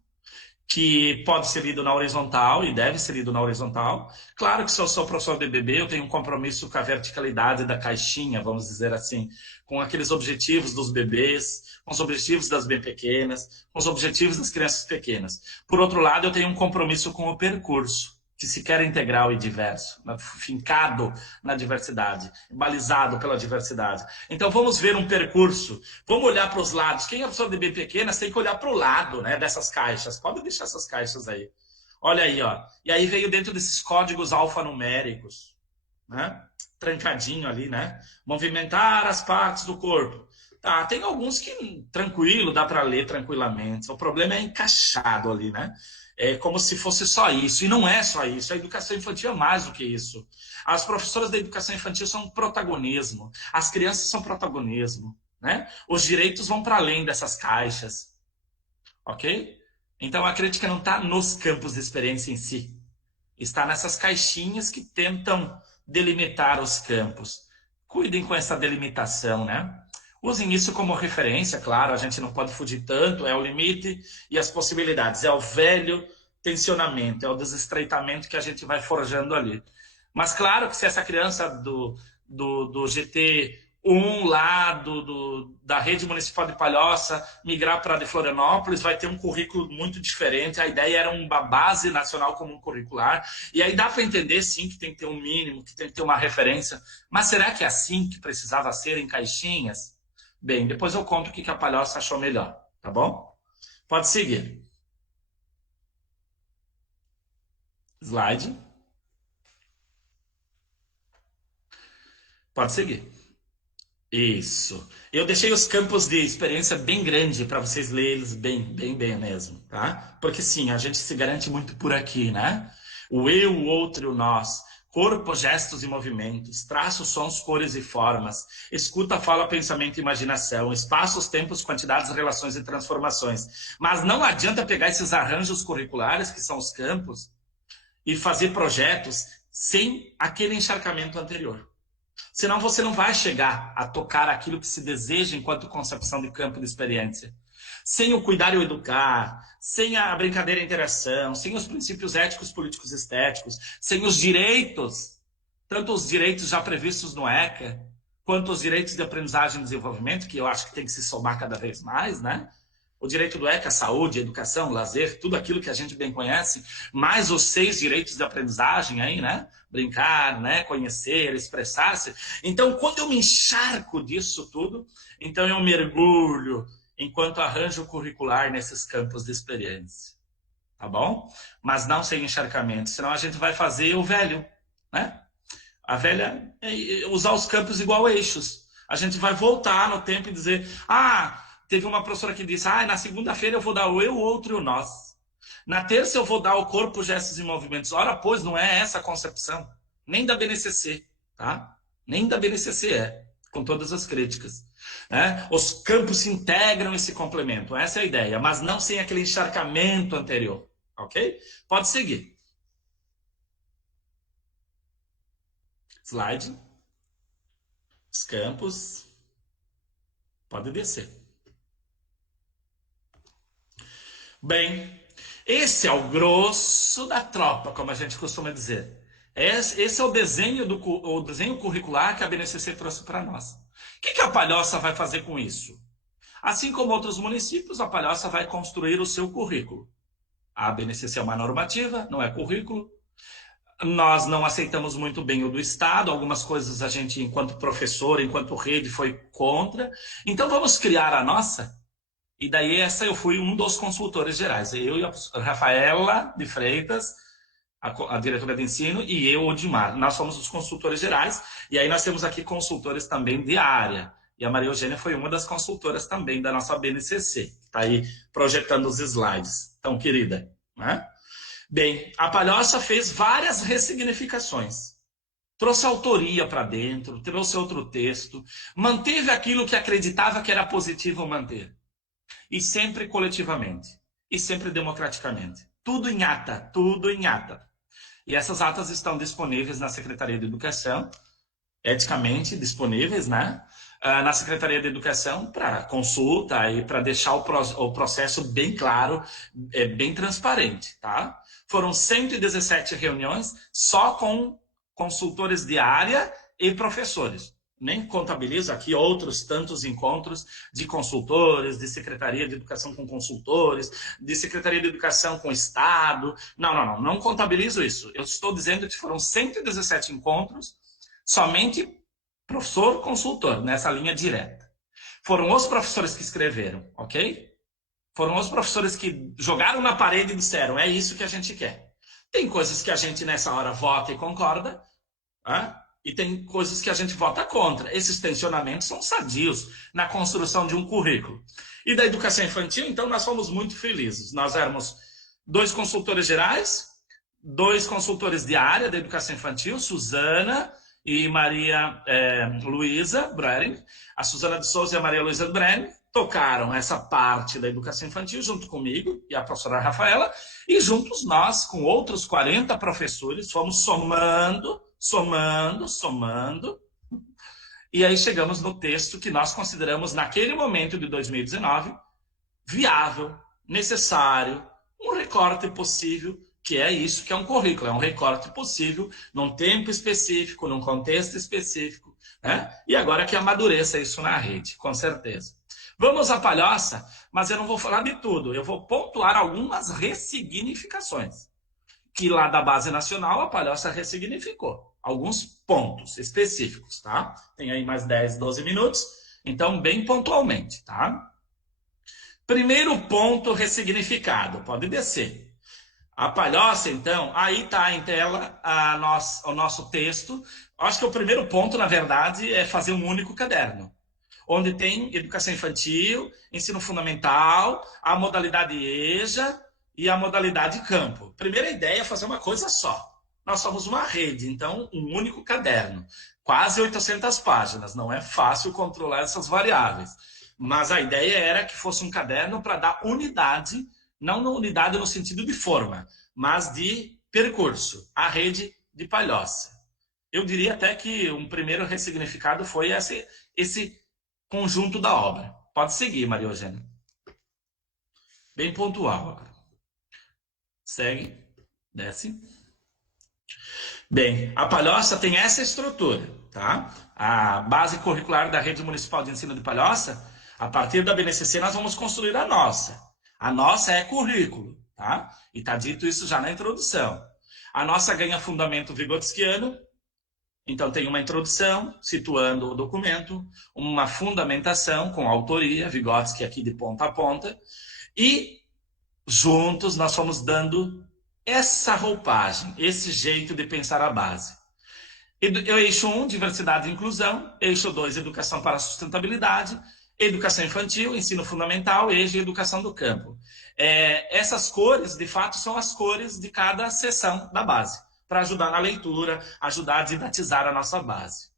que pode ser lido na horizontal e deve ser lido na horizontal. Claro que se eu sou professor de bebê, eu tenho um compromisso com a verticalidade da caixinha, vamos dizer assim, com aqueles objetivos dos bebês, com os objetivos das bem pequenas, com os objetivos das crianças pequenas. Por outro lado, eu tenho um compromisso com o percurso, que se quer integral e diverso, fincado na diversidade, balizado pela diversidade. Então vamos ver um percurso, vamos olhar para os lados. Quem é professor de bem pequenas tem que olhar para o lado, né, dessas caixas. Pode deixar essas caixas aí. Olha aí, ó. E aí veio dentro desses códigos alfanuméricos, né? Trancadinho ali, né? Movimentar as partes do corpo. Tá, tem alguns que tranquilo, dá para ler tranquilamente. O problema é encaixado ali, né? É como se fosse só isso, e não é só isso. A educação infantil é mais do que isso. As professoras da educação infantil são protagonismo, as crianças são protagonismo, né? Os direitos vão para além dessas caixas, ok? Então a crítica não está nos campos de experiência em si, está nessas caixinhas que tentam delimitar os campos. Cuidem com essa delimitação, né? Usem isso como referência, claro, a gente não pode fugir tanto, é o limite e as possibilidades, é o velho tensionamento, é o desestreitamento que a gente vai forjando ali. Mas claro que se essa criança do GT1 lá, da rede municipal de Palhoça, migrar para a de Florianópolis, vai ter um currículo muito diferente, a ideia era uma base nacional comum curricular, e aí dá para entender sim que tem que ter um mínimo, que tem que ter uma referência, mas será que é assim que precisava ser em caixinhas? Bem, depois eu conto o que a Palhoça achou melhor, tá bom? Pode seguir. Slide. Pode seguir. Isso. Eu deixei os campos de experiência bem grande para vocês lerem eles bem mesmo, tá? Porque sim, a gente se garante muito por aqui, né? O eu, o outro e o nós. Corpo, gestos e movimentos, traços, sons, cores e formas, escuta, fala, pensamento e imaginação, espaços, tempos, quantidades, relações e transformações. Mas não adianta pegar esses arranjos curriculares, que são os campos, e fazer projetos sem aquele encharcamento anterior. Senão você não vai chegar a tocar aquilo que se deseja enquanto concepção de campo de experiência. Sem o cuidar e o educar, sem a brincadeira e a interação, sem os princípios éticos, políticos e estéticos, sem os direitos, tanto os direitos já previstos no ECA, quanto aos direitos de aprendizagem e desenvolvimento, que eu acho que tem que se somar cada vez mais, né? O direito do ECA, saúde, educação, lazer, tudo aquilo que a gente bem conhece, mais os 6 direitos de aprendizagem aí, né? Brincar, né? Conhecer, expressar-se. Então, quando eu me encharco disso tudo, então eu mergulho enquanto arranjo curricular nesses campos de experiência. Tá bom? Mas não sem encharcamento, senão a gente vai fazer o velho, né? A velha é usar os campos igual eixos. A gente vai voltar no tempo e dizer, teve uma professora que disse, na segunda-feira eu vou dar o eu, o outro e o nós. Na terça eu vou dar o corpo, gestos e movimentos. Ora, pois, não é essa a concepção. Nem da BNCC, tá? Nem da BNCC com todas as críticas. Né? Os campos se integram e se complementam. Essa é a ideia, mas não sem aquele encharcamento anterior. Ok? Pode seguir. Slide. Os campos. Pode descer. Bem, esse é o grosso da tropa, como a gente costuma dizer. Esse é o desenho curricular que a BNCC trouxe para nós. O que a Palhoça vai fazer com isso? Assim como outros municípios, a Palhoça vai construir o seu currículo. A BNCC é uma normativa, não é currículo. Nós não aceitamos muito bem o do Estado, algumas coisas a gente, enquanto professor, enquanto rede, foi contra. Então vamos criar a nossa. E daí eu fui um dos consultores gerais. Eu e a Rafaela de Freitas, a diretora de ensino, e eu, Odimar. Nós somos os consultores gerais. E aí nós temos aqui consultores também de área. E a Maria Eugênia foi uma das consultoras também da nossa BNCC. Está aí projetando os slides. Então, querida, né? Bem, a Palhoça fez várias ressignificações. Trouxe autoria para dentro, trouxe outro texto, manteve aquilo que acreditava que era positivo manter. E sempre coletivamente, e sempre democraticamente. Tudo em ata, tudo em ata. E essas atas estão disponíveis na Secretaria de Educação, eticamente disponíveis, né? Na Secretaria de Educação para consulta e para deixar o processo bem claro, bem transparente, tá? Foram 117 reuniões só com consultores de área e professores. Nem contabilizo aqui outros tantos encontros de consultores, de Secretaria de Educação com consultores, de Secretaria de Educação com Estado. Não contabilizo isso. Eu estou dizendo que foram 117 encontros, somente professor-consultor, nessa linha direta. Foram os professores que escreveram, ok? Foram os professores que jogaram na parede e disseram, é isso que a gente quer. Tem coisas que a gente nessa hora vota e concorda, e tem coisas que a gente vota contra. Esses tensionamentos são sadios na construção de um currículo. E da educação infantil, então, nós fomos muito felizes. Nós éramos 2 consultores gerais, 2 consultores de área da educação infantil, Suzana e Maria Luísa Brering. A Suzana de Souza e a Maria Luísa Brering tocaram essa parte da educação infantil junto comigo e a professora Rafaela, e juntos nós, com outros 40 professores, fomos somando, e aí chegamos no texto que nós consideramos, naquele momento de 2019, viável, necessário, um recorte possível, que é isso que é um currículo, é um recorte possível, num tempo específico, num contexto específico, né? E agora que amadureça isso na rede, com certeza. Vamos à Palhoça, mas eu não vou falar de tudo, eu vou pontuar algumas ressignificações, que lá da base nacional a Palhoça ressignificou, alguns pontos específicos, tá? Tem aí mais 10, 12 minutos, então bem pontualmente, tá? Primeiro ponto ressignificado, pode descer. A Palhoça, então, aí está em tela o nosso texto. Acho que o primeiro ponto, na verdade, é fazer um único caderno, onde tem educação infantil, ensino fundamental, a modalidade EJA e a modalidade campo. Primeira ideia é fazer uma coisa só. Nós somos uma rede, então um único caderno. Quase 800 páginas, não é fácil controlar essas variáveis. Mas a ideia era que fosse um caderno para dar unidade, não unidade no sentido de forma, mas de percurso, a rede de Palhoça. Eu diria até que um primeiro ressignificado foi esse conjunto da obra. Pode seguir, Maria Eugênia. Bem pontual agora. Segue, desce. Bem, a Palhoça tem essa estrutura, tá? A base curricular da Rede Municipal de Ensino de Palhoça, a partir da BNCC nós vamos construir a nossa. A nossa é currículo, tá? E tá dito isso já na introdução. A nossa ganha fundamento vigotskiano, então tem uma introdução situando o documento, uma fundamentação com autoria, Vygotsky aqui de ponta a ponta, e juntos nós fomos dando essa roupagem, esse jeito de pensar a base. Eixo 1, diversidade e inclusão. Eixo 2, educação para a sustentabilidade. Educação infantil, ensino fundamental, eixo e educação do campo. Essas cores, de fato, são as cores de cada seção da base, para ajudar na leitura, ajudar a didatizar a nossa base.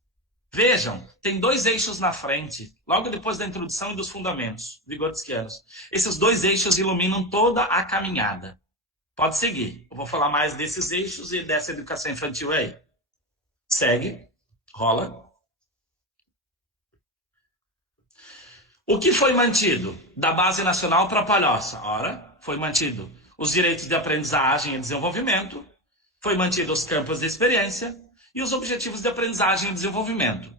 Vejam, tem 2 eixos na frente, logo depois da introdução e dos fundamentos vigotskianos. Esses 2 eixos iluminam toda a caminhada. Pode seguir. Eu vou falar mais desses eixos e dessa educação infantil aí. Segue. Rola. O que foi mantido da Base Nacional para a Palhoça? Ora, foi mantido os direitos de aprendizagem e desenvolvimento, foi mantido os campos de experiência e os objetivos de aprendizagem e desenvolvimento,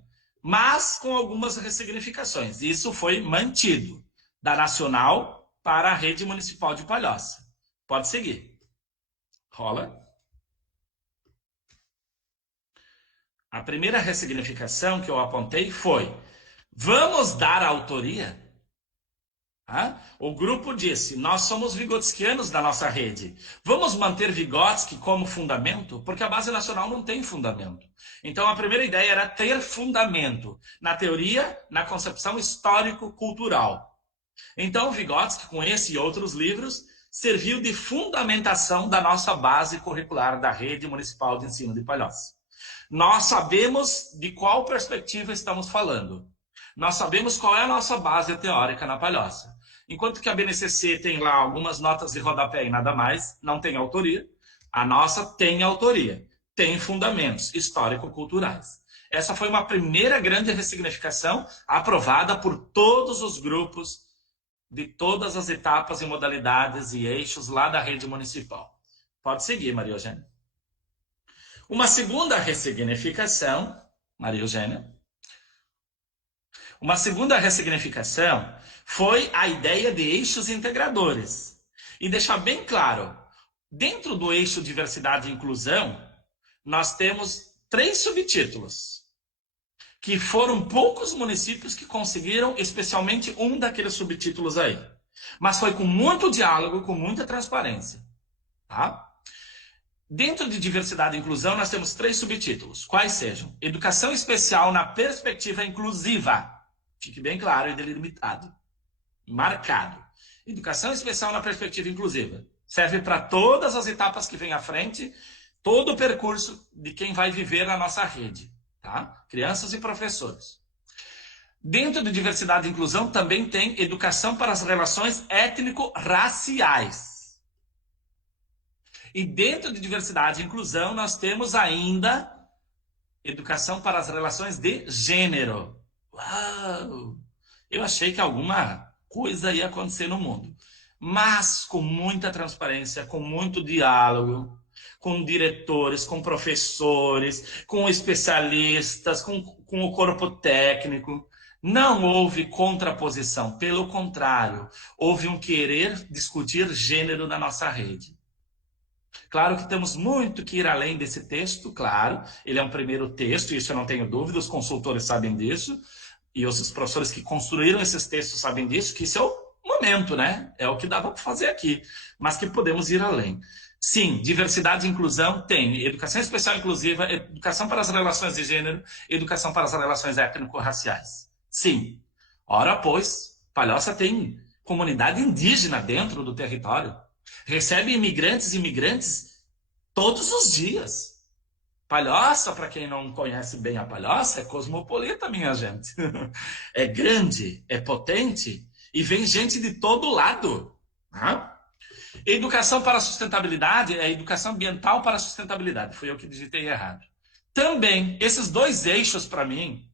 mas com algumas ressignificações. Isso foi mantido da Nacional para a Rede Municipal de Palhoça. Pode seguir. Rola. A primeira ressignificação que eu apontei foi: vamos dar autoria? O grupo disse, nós somos vigotskianos da nossa rede. Vamos manter Vygotsky como fundamento? Porque a Base Nacional não tem fundamento. Então a primeira ideia era ter fundamento na teoria, na concepção histórico-cultural. Então Vygotsky, com esse e outros livros, serviu de fundamentação da nossa base curricular da Rede Municipal de Ensino de Palhoça. Nós sabemos de qual perspectiva estamos falando. Nós sabemos qual é a nossa base teórica na Palhoça. Enquanto que a BNCC tem lá algumas notas de rodapé e nada mais, não tem autoria, a nossa tem autoria, tem fundamentos histórico-culturais. Essa foi uma primeira grande ressignificação aprovada por todos os grupos de todas as etapas e modalidades e eixos lá da rede municipal. Pode seguir, Maria Eugênia. Uma segunda ressignificação, Maria Eugênia, uma segunda ressignificação foi a ideia de eixos integradores. E deixar bem claro, dentro do eixo diversidade e inclusão, nós temos 3 subtítulos, que foram poucos municípios que conseguiram, especialmente um daqueles subtítulos aí. Mas foi com muito diálogo, com muita transparência. Tá? Dentro de diversidade e inclusão, nós temos 3 subtítulos. Quais sejam? Educação especial na perspectiva inclusiva. Fique bem claro e delimitado. Marcado. Educação especial na perspectiva inclusiva. Serve para todas as etapas que vêm à frente, todo o percurso de quem vai viver na nossa rede. Tá? Crianças e professores. Dentro de diversidade e inclusão também tem educação para as relações étnico-raciais. E dentro de diversidade e inclusão nós temos ainda educação para as relações de gênero. Uau! Eu achei que alguma coisa ia acontecer no mundo. Mas com muita transparência, com muito diálogo, com diretores, com professores, com especialistas, com o corpo técnico. Não houve contraposição, pelo contrário, houve um querer discutir gênero na nossa rede. Claro que temos muito que ir além desse texto, claro, ele é um primeiro texto, isso eu não tenho dúvida, os consultores sabem disso, e os professores que construíram esses textos sabem disso, que isso é o momento, né? É o que dava para fazer aqui, mas que podemos ir além. Sim, diversidade e inclusão tem educação especial inclusiva, educação para as relações de gênero, educação para as relações étnico-raciais. Sim. Ora, pois, Palhoça tem comunidade indígena dentro do território. Recebe imigrantes e imigrantes todos os dias. Palhoça, para quem não conhece bem a Palhoça, é cosmopolita, minha gente. É grande, é potente e vem gente de todo lado. Né? Educação para a sustentabilidade é educação ambiental para a sustentabilidade. Fui eu que digitei errado. Também, esses 2 eixos, para mim,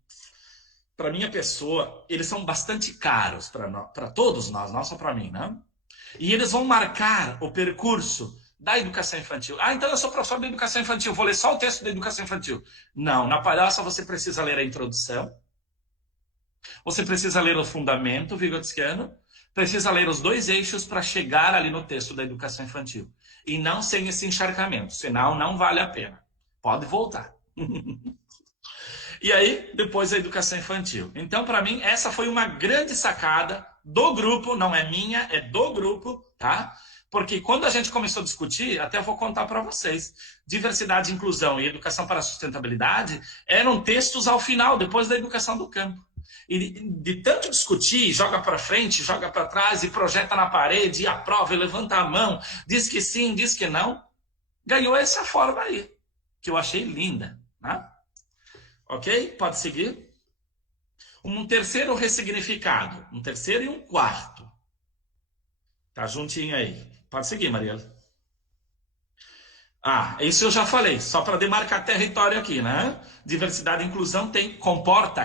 para minha pessoa, eles são bastante caros para todos nós, não só para mim, né? E eles vão marcar o percurso da educação infantil. Ah, então eu sou professor da educação infantil, vou ler só o texto da educação infantil. Não, na Palhoça você precisa ler a introdução, você precisa ler o fundamento vigotskiano, precisa ler os 2 eixos para chegar ali no texto da educação infantil. E não sem esse encharcamento, senão não vale a pena. Pode voltar. E aí, depois a educação infantil. Então, para mim, essa foi uma grande sacada do grupo, não é minha, é do grupo, tá? Porque quando a gente começou a discutir, até vou contar para vocês, diversidade, inclusão e educação para a sustentabilidade eram textos ao final, depois da educação do campo. E de tanto discutir, joga para frente, joga para trás, e projeta na parede, e aprova, e levanta a mão, diz que sim, diz que não, ganhou essa forma aí, que eu achei linda, né? Ok? Pode seguir? Um terceiro ressignificado, um terceiro e um quarto. Tá juntinho aí. Pode seguir, Mariela. Ah, isso eu já falei, só para demarcar território aqui, né? Diversidade e inclusão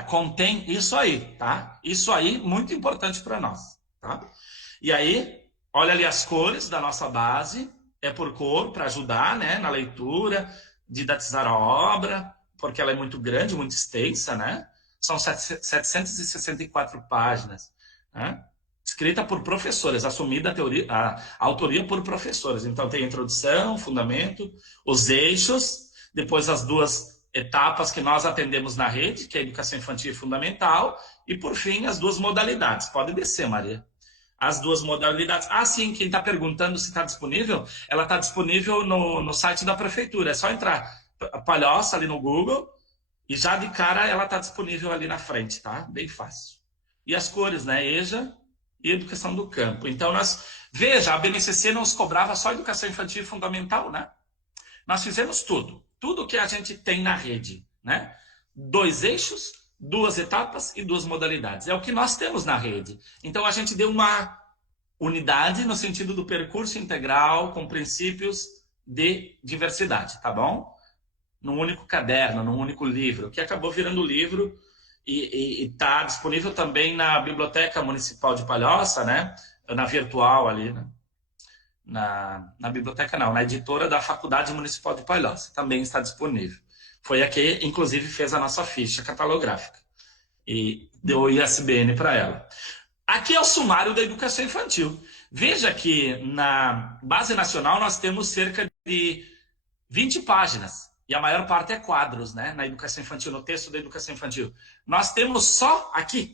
contém isso aí, tá? Isso aí, muito importante para nós, tá? E aí, olha ali as cores da nossa base, é por cor, para ajudar, né? Na leitura, didatizar a obra, porque ela é muito grande, muito extensa, né? São 764 páginas, né? Escrita por professores, assumida a autoria por professores. Então tem a introdução, fundamento, os eixos, depois as 2 etapas que nós atendemos na rede, que é a educação infantil e fundamental, e por fim as 2 modalidades. Pode descer, Maria. As 2 modalidades. Ah, sim, quem está perguntando se está disponível, ela está disponível no site da prefeitura. É só entrar Palhoça ali no Google e já de cara ela está disponível ali na frente, tá? Bem fácil. E as cores, né? EJA e educação do campo. Então, veja, a BNCC nos cobrava só educação infantil e fundamental, né? Nós fizemos tudo que a gente tem na rede, né? 2 eixos, 2 etapas e 2 modalidades. É o que nós temos na rede. Então, a gente deu uma unidade no sentido do percurso integral com princípios de diversidade, tá bom? Num único caderno, num único livro, que acabou virando livro e está disponível também na Biblioteca Municipal de Palhoça, né? Na virtual ali, né? Na biblioteca não, na editora da Faculdade Municipal de Palhoça, também está disponível. Foi a que, inclusive, fez a nossa ficha catalográfica e deu o ISBN para ela. Aqui é o sumário da educação infantil. Veja que na base nacional nós temos cerca de 20 páginas. E a maior parte é quadros, né? Na educação infantil, no texto da educação infantil. Nós temos só aqui,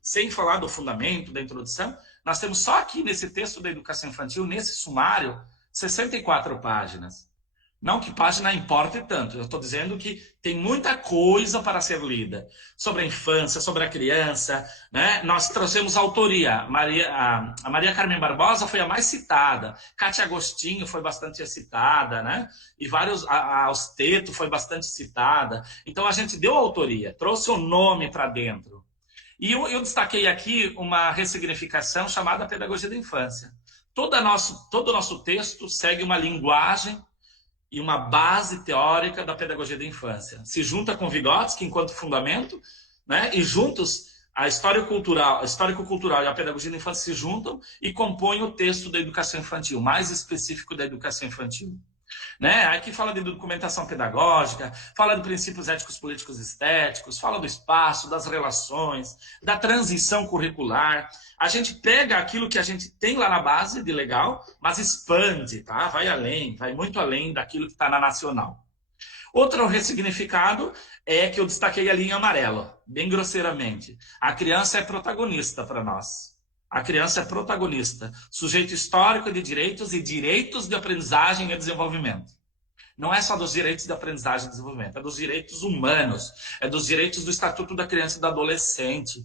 sem falar do fundamento, da introdução, nós temos só aqui nesse texto da educação infantil, nesse sumário, 64 páginas. Não que página importe tanto, eu estou dizendo que tem muita coisa para ser lida. Sobre a infância, sobre a criança, né? Nós trouxemos a autoria. A Maria Carmen Barbosa foi a mais citada. Cátia Agostinho foi bastante citada, né? E a Osteto foi bastante citada. Então a gente deu autoria, trouxe o nome para dentro. E eu destaquei aqui uma ressignificação chamada Pedagogia da Infância. Todo o nosso texto segue uma linguagem e uma base teórica da pedagogia da infância. Se junta com Vygotsky enquanto fundamento, né? E juntos a histórico-cultural e a pedagogia da infância se juntam e compõem o texto da educação infantil, mais específico da educação infantil. Né? Aqui fala de documentação pedagógica, fala de princípios éticos, políticos e estéticos, fala do espaço, das relações, da transição curricular. A gente pega aquilo que a gente tem lá na base de legal, mas expande, tá? Vai além, vai muito além daquilo que está na nacional. Outro ressignificado é que eu destaquei ali em amarelo, bem grosseiramente. A criança é protagonista para nós. A criança é protagonista, sujeito histórico de direitos e direitos de aprendizagem e desenvolvimento. Não é só dos direitos de aprendizagem e desenvolvimento, é dos direitos humanos, é dos direitos do Estatuto da Criança e do Adolescente.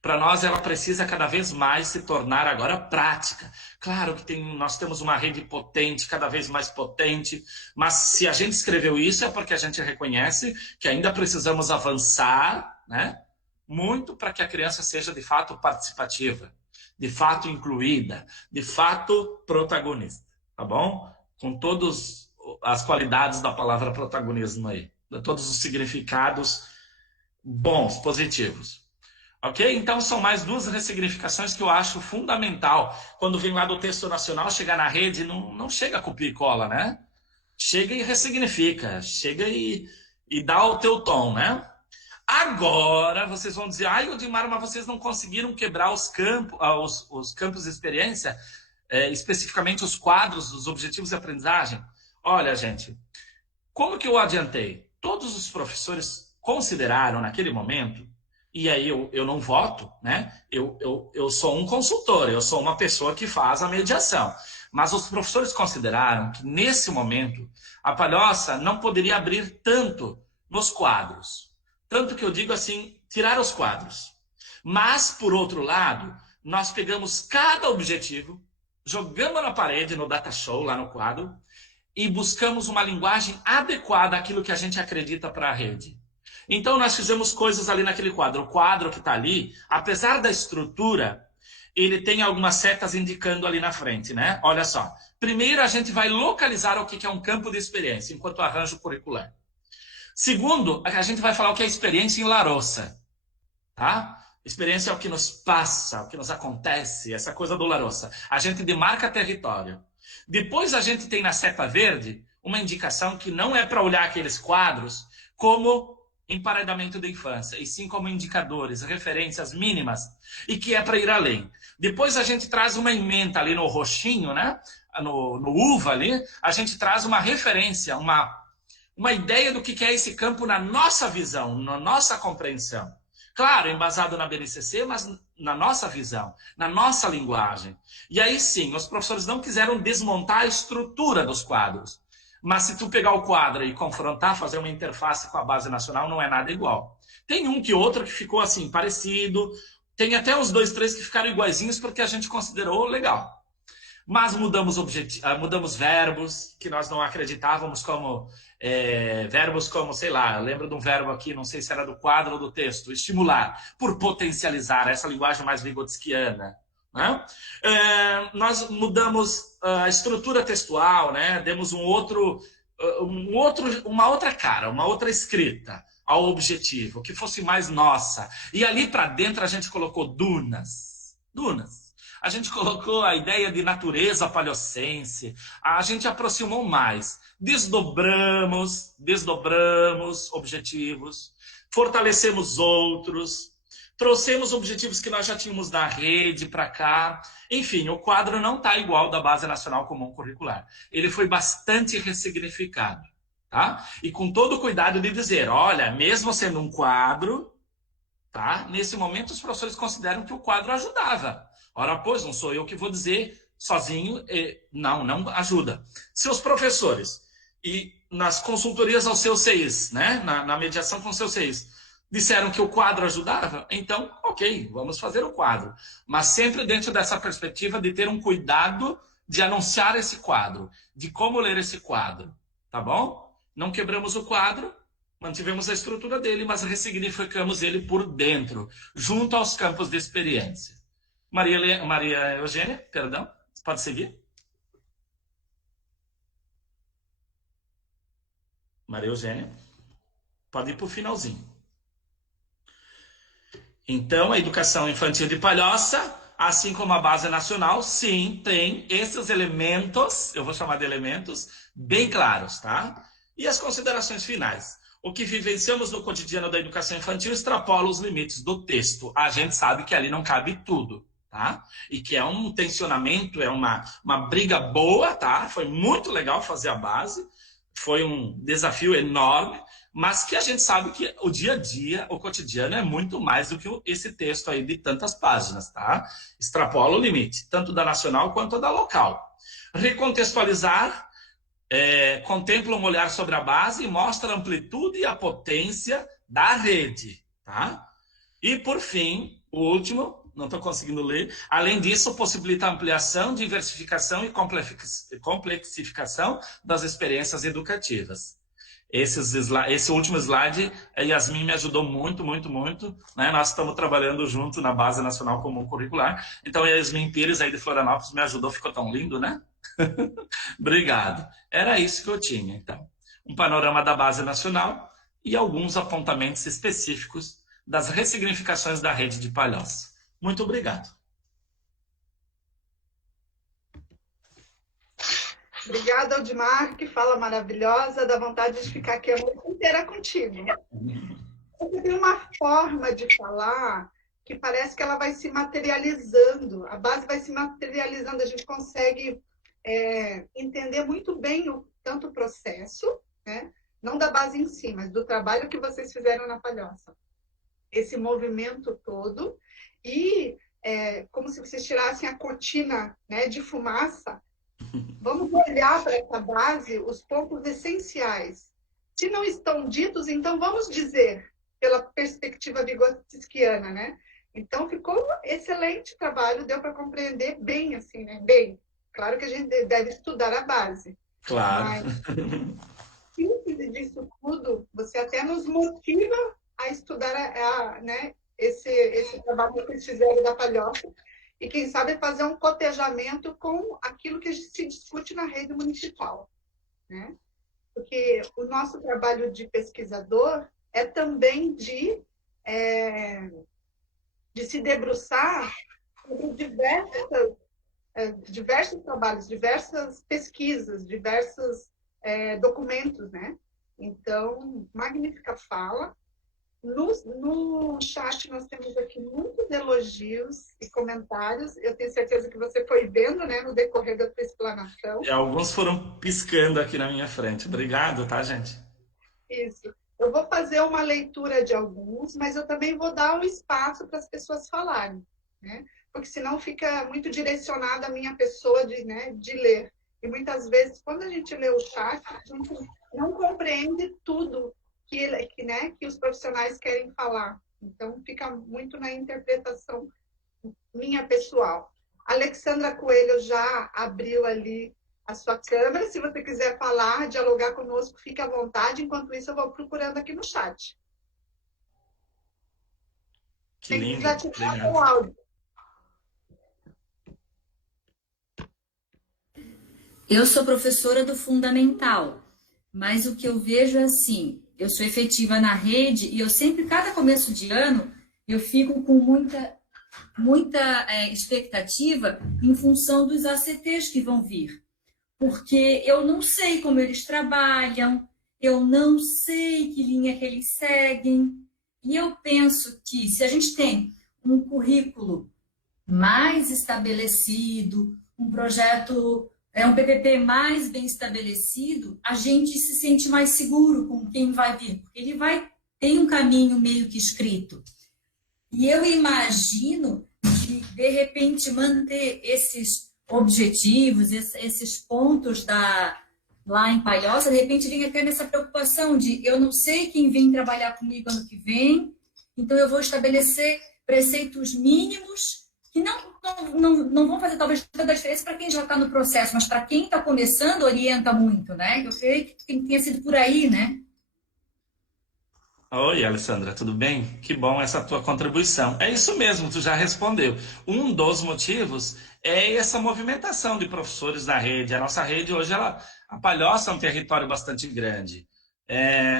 Para nós, ela precisa cada vez mais se tornar agora prática. Claro que nós temos uma rede potente, cada vez mais potente, mas se a gente escreveu isso é porque a gente reconhece que ainda precisamos avançar, né? Muito para que a criança seja de fato participativa, de fato incluída, de fato protagonista, tá bom? Com todas as qualidades da palavra protagonismo aí, todos os significados bons, positivos. Ok? Então, são mais duas ressignificações que eu acho fundamental. Quando vem lá do texto nacional, chegar na rede, não chega a copia e cola, né? Chega e ressignifica, chega e dá o teu tom, né? Agora, vocês vão dizer, ai, Odimar, mas vocês não conseguiram quebrar os campos de experiência, especificamente os quadros, os objetivos de aprendizagem? Olha, gente, como que eu adiantei? Todos os professores consideraram naquele momento, e aí eu não voto, né? Eu sou um consultor, eu sou uma pessoa que faz a mediação. Mas os professores consideraram que, nesse momento, a Palhoça não poderia abrir tanto nos quadros. Tanto que eu digo assim, tirar os quadros. Mas, por outro lado, nós pegamos cada objetivo, jogamos na parede, no data show, lá no quadro, e buscamos uma linguagem adequada àquilo que a gente acredita para a rede. Então, nós fizemos coisas ali naquele quadro. O quadro que está ali, apesar da estrutura, ele tem algumas setas indicando ali na frente, né? Olha só. Primeiro, a gente vai localizar o que é um campo de experiência, enquanto arranjo curricular. Segundo, a gente vai falar o que é experiência em Larouça, tá? Experiência é o que nos passa, o que nos acontece, essa coisa do Larouça. A gente demarca território. Depois, a gente tem na seta verde uma indicação que não é para olhar aqueles quadros como emparedamento da infância, e sim como indicadores, referências mínimas, e que é para ir além. Depois a gente traz uma ementa ali no roxinho, né? No uva ali, a gente traz uma referência, uma ideia do que é esse campo na nossa visão, na nossa compreensão. Claro, embasado na BNCC, mas na nossa visão, na nossa linguagem. E aí sim, os professores não quiseram desmontar a estrutura dos quadros. Mas se tu pegar o quadro e confrontar, fazer uma interface com a base nacional, não é nada igual. Tem um que outro que ficou assim, parecido. Tem até uns 2, 3 que ficaram iguaizinhos porque a gente considerou legal. Mas mudamos verbos que nós não acreditávamos como verbos como, sei lá, eu lembro de um verbo aqui, não sei se era do quadro ou do texto, estimular, por potencializar, essa linguagem mais vygotskiana. Né? Nós mudamos a estrutura textual, né? Demos uma outra cara, uma outra escrita ao objetivo, que fosse mais nossa. E ali para dentro a gente colocou dunas. A gente colocou a ideia de natureza palhocense, a gente aproximou mais. Desdobramos objetivos, fortalecemos outros, trouxemos objetivos que nós já tínhamos da rede para cá. Enfim, o quadro não está igual da Base Nacional Comum Curricular. Ele foi bastante ressignificado, tá? E com todo o cuidado de dizer, olha, mesmo sendo um quadro, tá? Nesse momento os professores consideram que o quadro ajudava. Ora, pois, não sou eu que vou dizer sozinho, não ajuda. Se os professores, e nas consultorias aos seus CIs, né? Na mediação com seus CIs, disseram que o quadro ajudava, então, ok, vamos fazer o quadro. Mas sempre dentro dessa perspectiva de ter um cuidado de anunciar esse quadro, de como ler esse quadro, tá bom? Não quebramos o quadro, mantivemos a estrutura dele, mas ressignificamos ele por dentro, junto aos campos de experiência. Maria Eugênia, perdão, pode seguir? Maria Eugênia, pode ir para o finalzinho. Então, a educação infantil de Palhoça, assim como a Base Nacional, sim, tem esses elementos, eu vou chamar de elementos, bem claros, tá? E as considerações finais. O que vivenciamos no cotidiano da educação infantil extrapola os limites do texto. A gente sabe que ali não cabe tudo, tá? E que é um tensionamento, é uma briga boa, tá? Foi muito legal fazer a base, foi um desafio enorme, mas que a gente sabe que o dia a dia, o cotidiano é muito mais do que esse texto aí de tantas páginas, tá? Extrapola o limite, tanto da nacional quanto da local. Recontextualizar, contempla um olhar sobre a base e mostra a amplitude e a potência da rede, tá? E, por fim, o último, não estou conseguindo ler, além disso, possibilita a ampliação, diversificação e complexificação das experiências educativas. Esse último slide, a Yasmin me ajudou muito, né? Nós estamos trabalhando junto na Base Nacional Comum Curricular, então a Yasmin Pires aí de Florianópolis me ajudou, ficou tão lindo, né? Obrigado. Era isso que eu tinha, então. Um panorama da Base Nacional e alguns apontamentos específicos das ressignificações da rede de Palhoça. Muito obrigado. Obrigada, Aldimar, que fala maravilhosa, dá vontade de ficar aqui a noite inteira contigo. Você tem uma forma de falar que parece que ela vai se materializando, a base vai se materializando, a gente consegue entender muito bem tanto o processo, né? Não da base em si, mas do trabalho que vocês fizeram na Palhoça. Esse movimento todo, e como se vocês tirassem a cortina, né, de fumaça. Vamos olhar para essa base os pontos essenciais. Se não estão ditos, então vamos dizer, pela perspectiva vigotskiana, né? Então ficou excelente trabalho, deu para compreender bem, assim, né? Bem, claro que a gente deve estudar a base. Claro. Mas, síntese disso tudo, você até nos motiva a estudar né, esse trabalho que vocês fizeram da Palhoça, e quem sabe fazer um cotejamento com aquilo que se discute na rede municipal, né? Porque o nosso trabalho de pesquisador é também de se debruçar sobre diversos trabalhos, diversas pesquisas, diversos documentos, né? Então, magnífica fala. No chat nós temos aqui muitos elogios e comentários. Eu tenho certeza que você foi vendo, né, no decorrer da sua explanação. E alguns foram piscando aqui na minha frente. Obrigado, tá, gente? Isso. Eu vou fazer uma leitura de alguns, mas eu também vou dar um espaço para as pessoas falarem, né? Porque senão fica muito direcionada a minha pessoa de ler. E muitas vezes, quando a gente lê o chat, a gente não compreende tudo que os profissionais querem falar. Então, fica muito na interpretação minha pessoal. Alexandra Coelho já abriu ali a sua câmera. Se você quiser falar, dialogar conosco, fique à vontade. Enquanto isso, eu vou procurando aqui no chat. Que lindo. Tem que desativar o áudio. Eu sou professora do Fundamental, mas o que eu vejo é assim, eu sou efetiva na rede e eu sempre, cada começo de ano, eu fico com muita expectativa em função dos ACTs que vão vir. Porque eu não sei como eles trabalham, eu não sei que linha que eles seguem. E eu penso que se a gente tem um currículo mais estabelecido, um projeto, um PPP mais bem estabelecido, a gente se sente mais seguro com quem vai vir, porque ele tem um caminho meio que escrito. E eu imagino que, de repente, manter esses objetivos, esses pontos lá em Palhoça, de repente vem até nessa preocupação de eu não sei quem vem trabalhar comigo ano que vem, então eu vou estabelecer preceitos mínimos que não vão fazer talvez toda a diferença para quem já está no processo, mas para quem está começando orienta muito, né? Eu creio que tenha sido por aí, né? Oi, Alessandra, tudo bem? Que bom essa tua contribuição. É isso mesmo, tu já respondeu. Um dos motivos é essa movimentação de professores na rede. A nossa rede hoje, a Palhoça é um território bastante grande.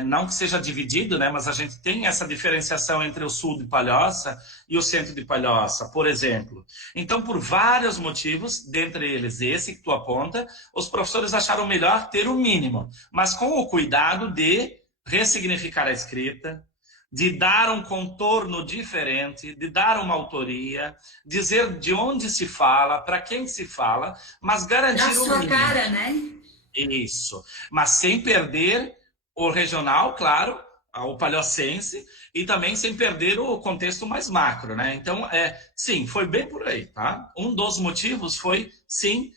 Não que seja dividido, né, mas a gente tem essa diferenciação entre o sul de Palhoça e o centro de Palhoça, por exemplo. Então, por vários motivos, dentre eles esse que tu aponta, os professores acharam melhor ter o mínimo, mas com o cuidado de ressignificar a escrita, de dar um contorno diferente, de dar uma autoria, dizer de onde se fala, para quem se fala, mas garantir o mínimo. Da sua cara, né? Isso, mas sem perder o regional, claro, o palhocense, e também sem perder o contexto mais macro, né? Então, sim, foi bem por aí, tá? Um dos motivos foi, sim,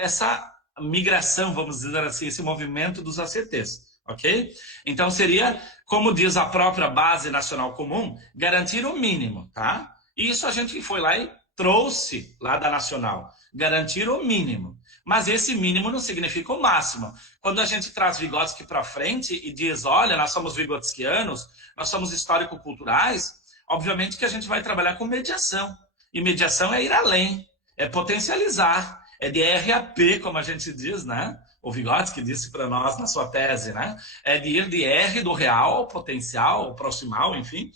essa migração, vamos dizer assim, esse movimento dos ACTs. Ok? Então seria, como diz a própria Base Nacional Comum, garantir o mínimo, tá? Isso a gente foi lá e trouxe lá da Nacional, garantir o mínimo. Mas esse mínimo não significa o máximo. Quando a gente traz Vygotsky para frente e diz, olha, nós somos vigotskianos, nós somos histórico-culturais, obviamente que a gente vai trabalhar com mediação. E mediação é ir além, é potencializar, é de RAP, como a gente diz, né? O Vygotsky disse para nós na sua tese, né? É de ir de R do real ao potencial, ao proximal, enfim.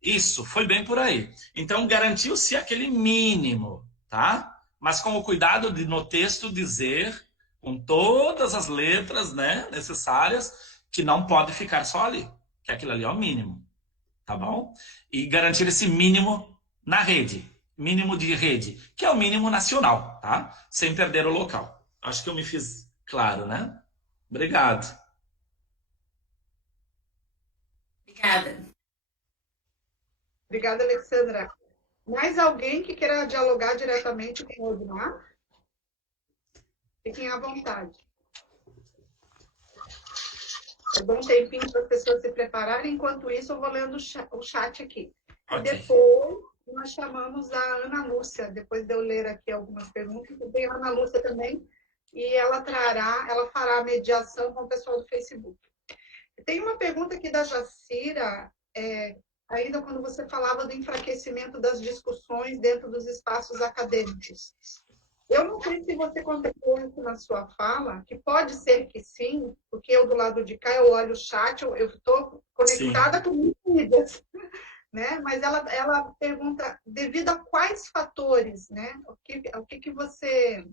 Isso, foi bem por aí. Então, garantiu-se aquele mínimo, tá? Mas com o cuidado de, no texto, dizer, com todas as letras, né, necessárias, que não pode ficar só ali, que aquilo ali é o mínimo, tá bom? E garantir esse mínimo na rede, mínimo de rede, que é o mínimo nacional, tá? Sem perder o local. Acho que eu me fiz claro, né? Obrigado. Obrigada. Obrigada, Alexandra. Mais alguém que queira dialogar diretamente com o Odmar? Fiquem à vontade. É bom tempinho para as pessoas se prepararem. Enquanto isso, eu vou lendo o chat aqui. Okay. Depois, nós chamamos a Ana Lúcia. Depois de eu ler aqui algumas perguntas, tem a Ana Lúcia também. E ela fará a mediação com o pessoal do Facebook. Tem uma pergunta aqui da Jacira, ainda quando você falava do enfraquecimento das discussões dentro dos espaços acadêmicos. Eu não sei se você contemplou isso na sua fala, que pode ser que sim, porque eu do lado de cá, eu olho o chat, eu estou conectada com mídias, né? Mas ela pergunta, devido a quais fatores, né? O que você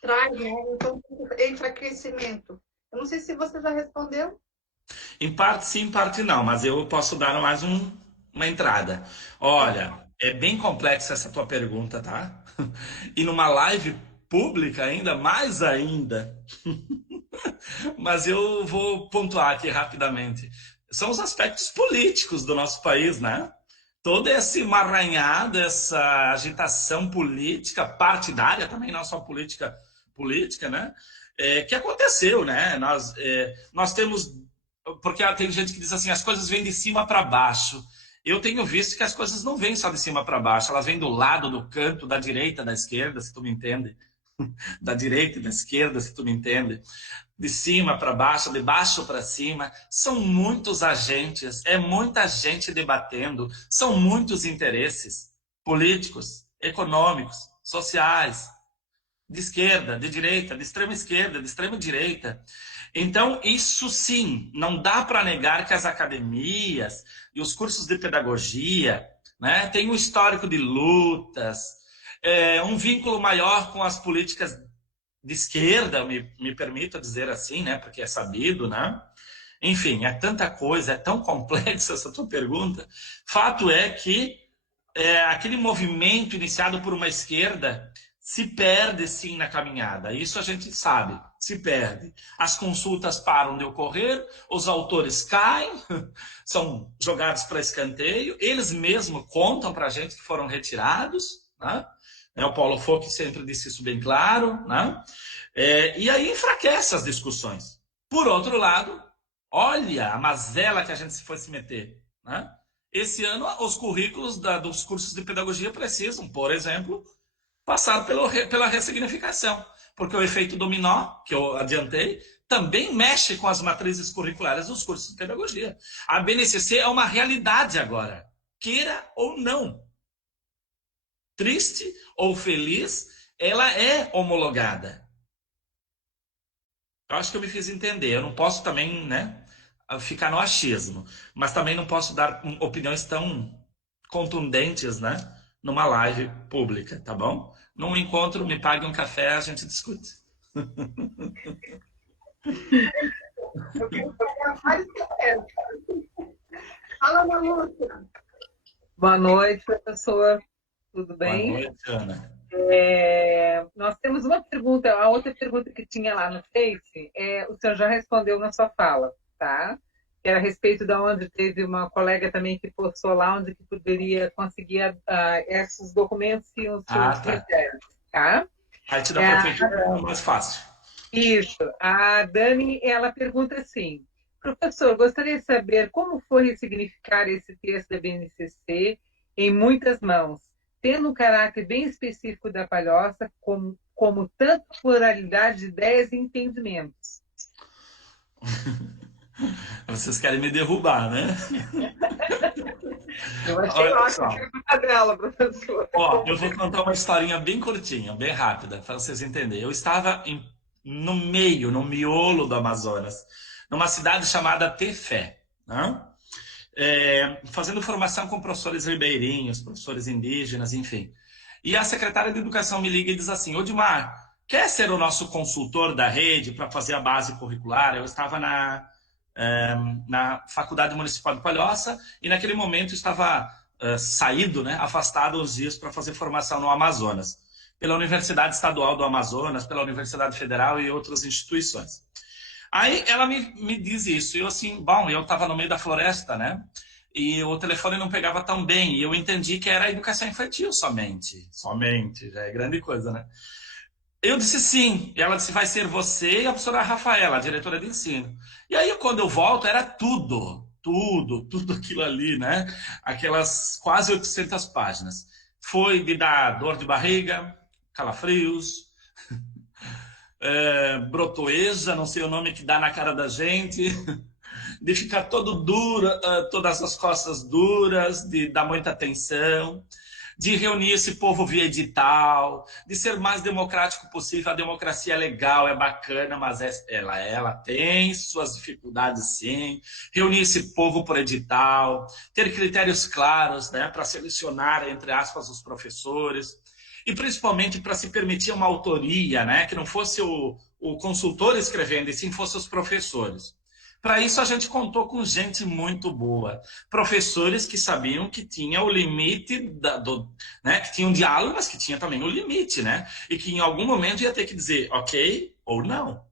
traz, né? Então, enfraquecimento. Eu não sei se você já respondeu. Em parte sim, em parte não, mas eu posso dar mais uma entrada. Olha, é bem complexa essa tua pergunta, tá? E numa live pública ainda, mais ainda. Mas eu vou pontuar aqui rapidamente. São os aspectos políticos do nosso país, né? Toda essa emaranhada, essa agitação política, partidária também, não só política, né? Que aconteceu, né? Nós temos... Porque tem gente que diz assim, as coisas vêm de cima para baixo. Eu tenho visto que as coisas não vêm só de cima para baixo, elas vêm do lado, do canto, da direita, da esquerda, se tu me entende. Da direita e da esquerda, se tu me entende. De cima para baixo, de baixo para cima. São muitos agentes, é muita gente debatendo, são muitos interesses políticos, econômicos, sociais, de esquerda, de direita, de extrema esquerda, de extrema direita. Então, isso sim, não dá para negar que as academias e os cursos de pedagogia, né, têm um histórico de lutas, um vínculo maior com as políticas de esquerda, me permito dizer assim, né, porque é sabido, né? Enfim, é tanta coisa, é tão complexa essa tua pergunta. Fato é que aquele movimento iniciado por uma esquerda se perde, sim, na caminhada. Isso a gente sabe, se perde. As consultas param de ocorrer, os autores caem, são jogados para escanteio, eles mesmos contam para a gente que foram retirados, né? O Paulo Fock sempre disse isso bem claro, né? E aí enfraquece as discussões. Por outro lado, olha a mazela que a gente foi se meter, né? Esse ano, os currículos dos cursos de pedagogia precisam, por exemplo, passar pela ressignificação, porque o efeito dominó, que eu adiantei, também mexe com as matrizes curriculares dos cursos de pedagogia. A BNCC é uma realidade agora, queira ou não. Triste ou feliz, ela é homologada. Eu acho que eu me fiz entender. Eu não posso também, né, ficar no achismo, mas também não posso dar opiniões tão contundentes, né, numa live pública, tá bom? Num encontro, me pague um café, a gente discute. Eu quero pegar mais café. Fala, Ana Lúcia. Boa noite, professor. Tudo bem? Boa noite, Ana. Nós temos uma pergunta, a outra pergunta que tinha lá no Face, o senhor já respondeu na sua fala, tá? Que era a respeito de onde teve uma colega também que postou lá, onde que poderia conseguir esses documentos e os seus critérios, tá? Aí te dá para prefeitura mais fácil. Isso. A Dani, ela pergunta assim, professor, gostaria de saber como foi ressignificar esse texto da BNCC em muitas mãos, tendo um caráter bem específico da palhoça, como tanta pluralidade de ideias e entendimentos. Vocês querem me derrubar, né? Eu achei ótimo a pergunta dela, professor. Eu vou contar uma historinha bem curtinha, bem rápida, para vocês entenderem. Eu estava no miolo do Amazonas, numa cidade chamada Tefé, né? fazendo formação com professores ribeirinhos, professores indígenas, enfim. E a secretária de Educação me liga e diz assim: Odimar, quer ser o nosso consultor da rede para fazer a base curricular? Eu estava na Faculdade Municipal de Palhoça e naquele momento estava saído, né, afastado uns dias para fazer formação no Amazonas, pela Universidade Estadual do Amazonas, pela Universidade Federal e outras instituições. Aí ela me diz isso, e eu assim, bom, eu estava no meio da floresta, né, e o telefone não pegava tão bem, e eu entendi que era a educação infantil somente, já é grande coisa, né. Eu disse sim, e ela disse, vai ser você e a professora Rafaela, a diretora de ensino. E aí, quando eu volto, era tudo aquilo ali, né? Aquelas quase 800 páginas. Foi de dar dor de barriga, calafrios, brotoeja, não sei o nome que dá na cara da gente, de ficar todo duro, todas as costas duras, de dar muita atenção, de reunir esse povo via edital, de ser o mais democrático possível. A democracia é legal, é bacana, mas ela tem suas dificuldades, sim. Reunir esse povo por edital, ter critérios claros, né, para selecionar, entre aspas, os professores, e principalmente para se permitir uma autoria, né, que não fosse o consultor escrevendo, e sim fosse os professores. Para isso, a gente contou com gente muito boa. Professores que sabiam que tinha o limite, né? Que tinha um diálogo, mas que tinha também o limite, né? E que em algum momento ia ter que dizer ok ou não.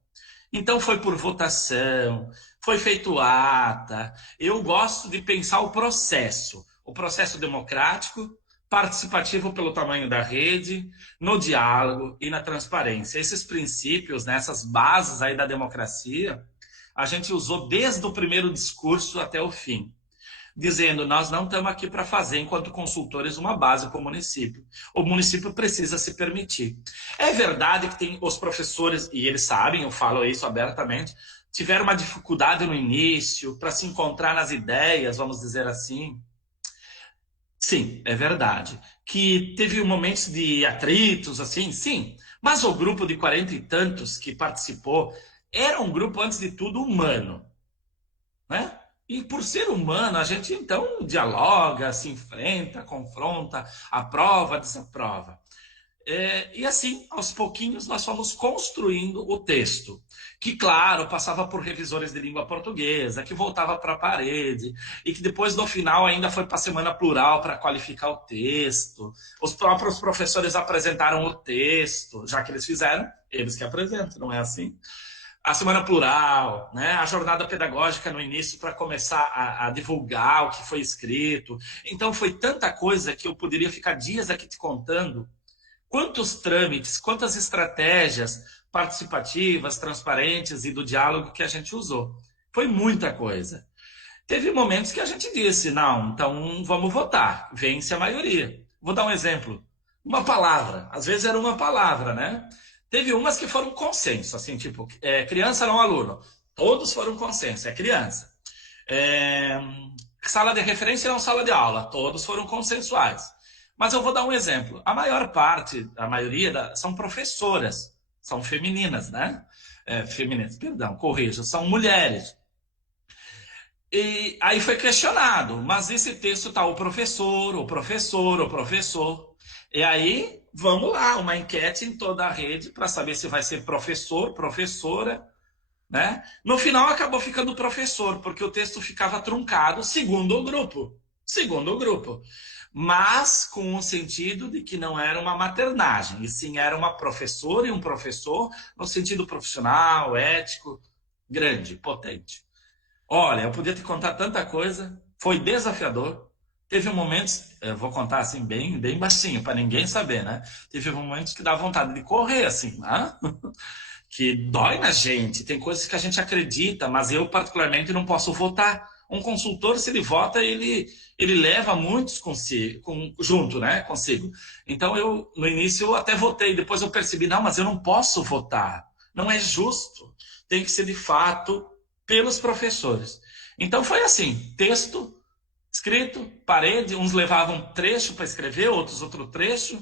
Então, foi por votação, foi feito ata. Eu gosto de pensar o processo democrático, participativo pelo tamanho da rede, no diálogo e na transparência. Esses princípios, né, essas bases aí da democracia, a gente usou desde o primeiro discurso até o fim, dizendo, nós não estamos aqui para fazer, enquanto consultores, uma base para o município. O município precisa se permitir. É verdade que tem os professores, e eles sabem, eu falo isso abertamente, tiveram uma dificuldade no início para se encontrar nas ideias, vamos dizer assim. Sim, é verdade. Que teve momentos de atritos, assim, sim. Mas o grupo de 40 e tantos que participou era um grupo, antes de tudo, humano, né? E por ser humano, a gente, então, dialoga, se enfrenta, confronta, aprova, desaprova. E assim, aos pouquinhos, nós fomos construindo o texto, que, claro, passava por revisores de língua portuguesa, que voltava para a parede, e que depois, no final, ainda foi para a Semana Plural para qualificar o texto. Os próprios professores apresentaram o texto, já que eles fizeram, eles que apresentam, não é assim? A Semana Plural, né? A jornada pedagógica no início para começar a divulgar o que foi escrito. Então, foi tanta coisa que eu poderia ficar dias aqui te contando quantos trâmites, quantas estratégias participativas, transparentes e do diálogo que a gente usou. Foi muita coisa. Teve momentos que a gente disse, não, então vamos votar, vence a maioria. Vou dar um exemplo. Uma palavra, às vezes era uma palavra, né? Teve umas que foram consenso, assim, tipo, criança não aluno. Todos foram consenso, é criança. Sala de referência não sala de aula, todos foram consensuais. Mas eu vou dar um exemplo. A maior parte, a maioria, são professoras, são femininas, né? Femininas, perdão, corrijo, são mulheres. E aí foi questionado, mas esse texto tá o professor. E aí, vamos lá, uma enquete em toda a rede para saber se vai ser professor, professora, né? No final acabou ficando professor, porque o texto ficava truncado segundo o grupo. Mas com o sentido de que não era uma maternagem, e sim era uma professora e um professor no sentido profissional, ético, grande, potente. Olha, eu podia te contar tanta coisa, foi desafiador. Teve momentos, eu vou contar assim bem baixinho, para ninguém saber, né? Teve momentos que dá vontade de correr, assim, né? Que dói na gente. Tem coisas que a gente acredita, mas eu particularmente não posso votar. Um consultor, se ele vota, ele leva muitos junto, né, consigo. Então, no início, eu até votei. Depois eu percebi, não, mas eu não posso votar. Não é justo. Tem que ser, de fato, pelos professores. Então, foi assim, texto escrito, parede, uns levavam trecho para escrever, outros outro trecho.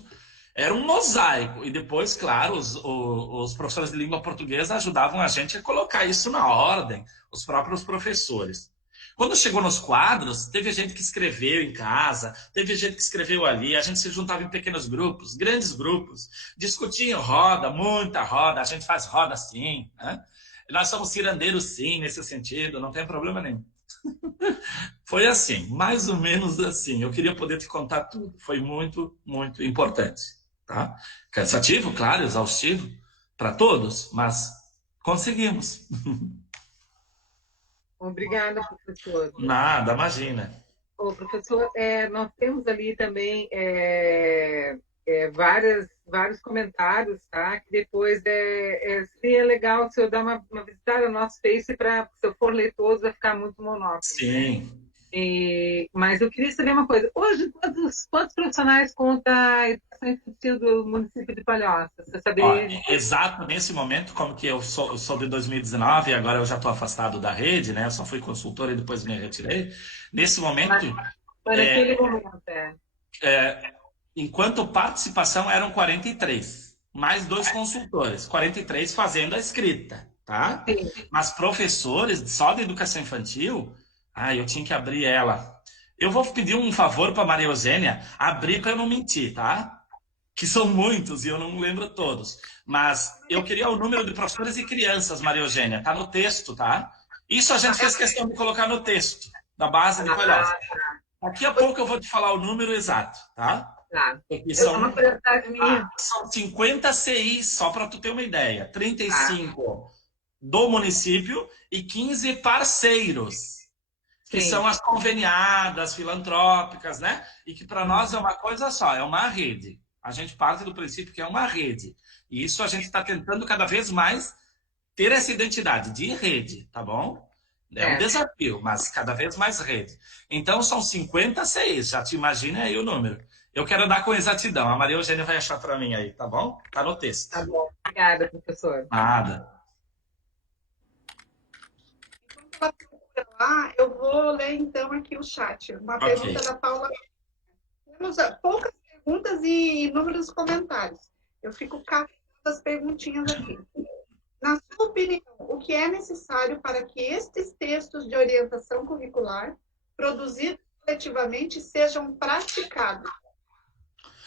Era um mosaico. E depois, claro, os professores de língua portuguesa ajudavam a gente a colocar isso na ordem, os próprios professores. Quando chegou nos quadros, teve gente que escreveu em casa, teve gente que escreveu ali, a gente se juntava em pequenos grupos, grandes grupos, discutiam roda, muita roda, a gente faz roda sim, né? Nós somos cirandeiros sim, nesse sentido, não tem problema nenhum. Foi assim, mais ou menos assim. Eu queria poder te contar tudo. Foi muito, muito importante. Tá? Cansativo, claro, exaustivo para todos, mas conseguimos. Obrigada, professor. Nada, imagina. Ô, professor, nós temos ali também vários comentários, tá? Que depois seria legal se eu dar uma visitada no nosso Face, para se eu for ler todos, vai ficar muito monótono. Sim. Né? Mas eu queria saber uma coisa. Hoje, quantos profissionais conta a educação infantil do município de Palhoça? Você saberia? Exato nesse momento, como que eu sou de 2019 e agora eu já estou afastado da rede, né? Eu só fui consultor e depois me retirei. Nesse momento... Naquele momento, enquanto participação eram 43, mais 2 consultores, 43 fazendo a escrita, tá? Sim. Mas professores só de educação infantil... eu tinha que abrir ela. Eu vou pedir um favor para Maria Eugênia, abrir para eu não mentir, tá? Que são muitos e eu não lembro todos. Mas eu queria o número de professores e crianças, Maria Eugênia. Tá no texto, tá? Isso a gente fez questão de colocar no texto, da base de Palhoça. Daqui a pouco eu vou te falar o número exato, tá? Tá. São, uma curiosidade minha. São 50 CIs, só para tu ter uma ideia. 35 do município e 15 parceiros. Que Sim. são as conveniadas, filantrópicas, né? E que para nós é uma coisa só, é uma rede. A gente parte do princípio que é uma rede. E isso a gente está tentando cada vez mais ter essa identidade de rede, tá bom? É um desafio, mas cada vez mais rede. Então são 56, já te imagina aí o número. Eu quero dar com exatidão, a Maria Eugênia vai achar para mim aí, tá bom? Tá no texto. Tá bom, obrigada, professor. Nada. Eu vou ler então aqui o chat. Uma pergunta da Paula. Temos poucas perguntas e inúmeros comentários. Eu fico catando as perguntinhas aqui. Na sua opinião, o que é necessário para que estes textos de orientação curricular, produzidos coletivamente, sejam praticados?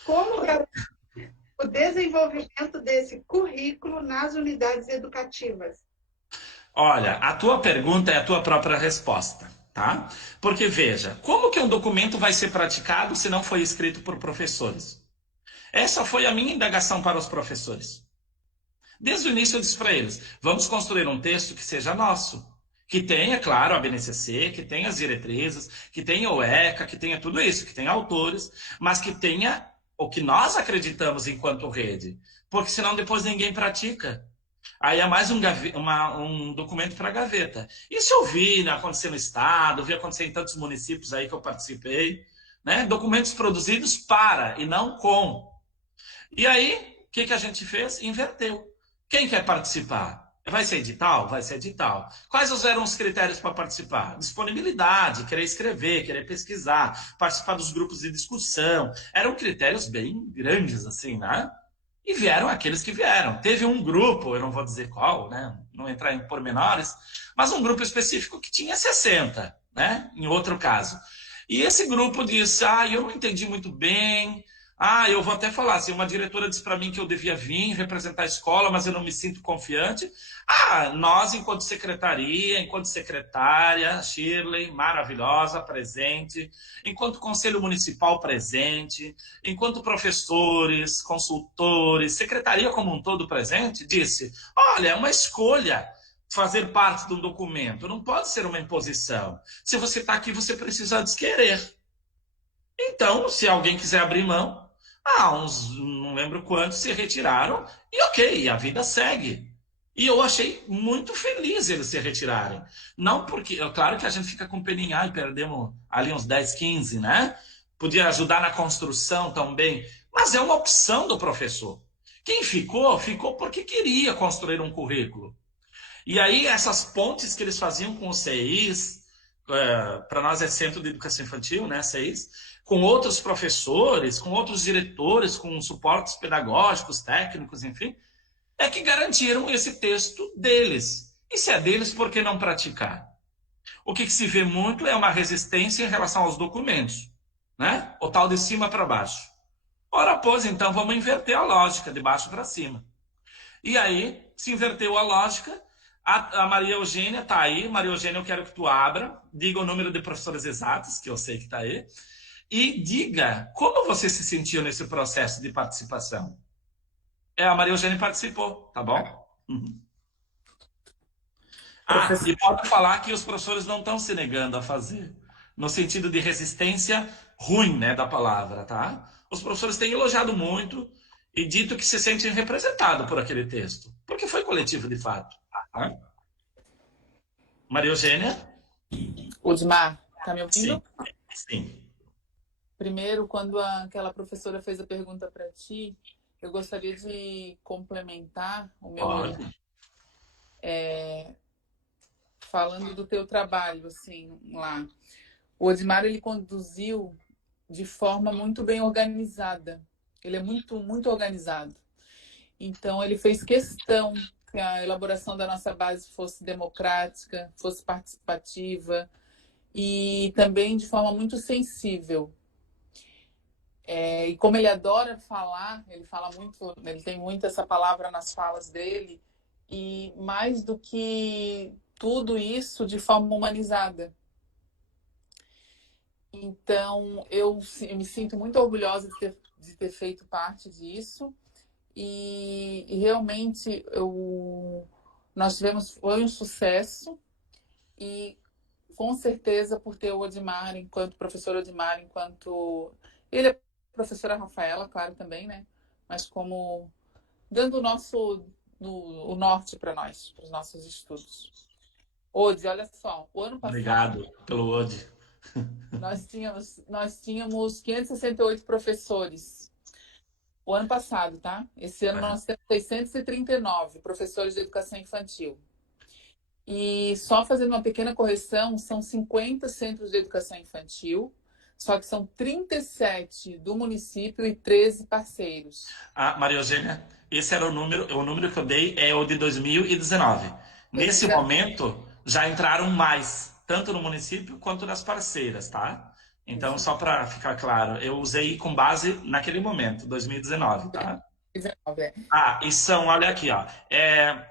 Como garantir o desenvolvimento desse currículo nas unidades educativas? Olha, a tua pergunta é a tua própria resposta, tá? Porque veja, como que um documento vai ser praticado se não foi escrito por professores? Essa foi a minha indagação para os professores. Desde o início eu disse para eles, vamos construir um texto que seja nosso, que tenha, claro, a BNCC, que tenha as diretrizes, que tenha o ECA, que tenha tudo isso, que tenha autores, mas que tenha o que nós acreditamos enquanto rede, porque senão depois ninguém pratica. Aí é mais um documento para a gaveta. Isso eu vi acontecer no Estado, vi acontecer em tantos municípios aí que eu participei, né? Documentos produzidos para e não com. E aí, o que a gente fez? Inverteu. Quem quer participar? Vai ser edital? Vai ser edital. Quais eram os critérios para participar? Disponibilidade, querer escrever, querer pesquisar, participar dos grupos de discussão. Eram critérios bem grandes, assim, né? E vieram aqueles que vieram. Teve um grupo, eu não vou dizer qual, né? Não entrar em pormenores, mas um grupo específico que tinha 60, né? Em outro caso. E esse grupo disse, eu não entendi muito bem. Eu vou até falar, assim, uma diretora disse para mim que eu devia vir representar a escola, mas eu não me sinto confiante. Nós, enquanto secretaria, enquanto secretária, Shirley, maravilhosa, presente, enquanto conselho municipal presente, enquanto professores, consultores, secretaria como um todo presente, disse, olha, é uma escolha fazer parte de um documento, não pode ser uma imposição. Se você está aqui, você precisa querer. Então, se alguém quiser abrir mão, não lembro quantos se retiraram, e ok, a vida segue. E eu achei muito feliz eles se retirarem. Não porque, claro que a gente fica com peninha e perdemos ali uns 10, 15, né? Podia ajudar na construção também, mas é uma opção do professor. Quem ficou, ficou porque queria construir um currículo. E aí, essas pontes que eles faziam com os CIs, para nós é Centro de Educação Infantil, né, CIs, com outros professores, com outros diretores, com suportes pedagógicos, técnicos, enfim, é que garantiram esse texto deles. E se é deles, por que não praticar? O que se vê muito é uma resistência em relação aos documentos, né? O tal de cima para baixo. Ora, pois, então vamos inverter a lógica, de baixo para cima. E aí, se inverteu a lógica, a Maria Eugênia está aí. Maria Eugênia, eu quero que tu abra, diga o número de professores exatos, que eu sei que está aí, e diga como você se sentiu nesse processo de participação. A Maria Eugênia participou, tá bom? Uhum. E pode falar que os professores não estão se negando a fazer, no sentido de resistência ruim, né, da palavra, tá? Os professores têm elogiado muito e dito que se sentem representados por aquele texto, porque foi coletivo de fato. Tá? Maria Eugênia? Odmar, tá me ouvindo? Sim. Primeiro, quando aquela professora fez a pergunta para ti, eu gostaria de complementar o meu falando do teu trabalho, assim, lá. O Odmar, ele conduziu de forma muito bem organizada. Ele é muito, muito organizado. Então, ele fez questão que a elaboração da nossa base fosse democrática, fosse participativa e também de forma muito sensível. E como ele adora falar, ele fala muito, ele tem muito essa palavra nas falas dele, e mais do que tudo isso de forma humanizada. Então, eu me sinto muito orgulhosa de ter feito parte disso. E realmente nós tivemos, foi um sucesso. E com certeza por ter o Odmar, enquanto professor Odmar, enquanto... Ele é professora Rafaela, claro, também, né? Mas como dando o norte para nós, para os nossos estudos. Odi, olha só, o ano passado... Obrigado pelo Odi. Nós tínhamos 568 professores. O ano passado, tá? Esse ano nós temos 639 professores de educação infantil. E só fazendo uma pequena correção, são 50 centros de educação infantil, só que são 37 do município e 13 parceiros. Maria Eugênia, esse era o número que eu dei é o de 2019. Nesse momento, já entraram mais, tanto no município quanto nas parceiras, tá? Então, só para ficar claro, eu usei com base naquele momento, 2019, tá? E são, olha aqui, ó,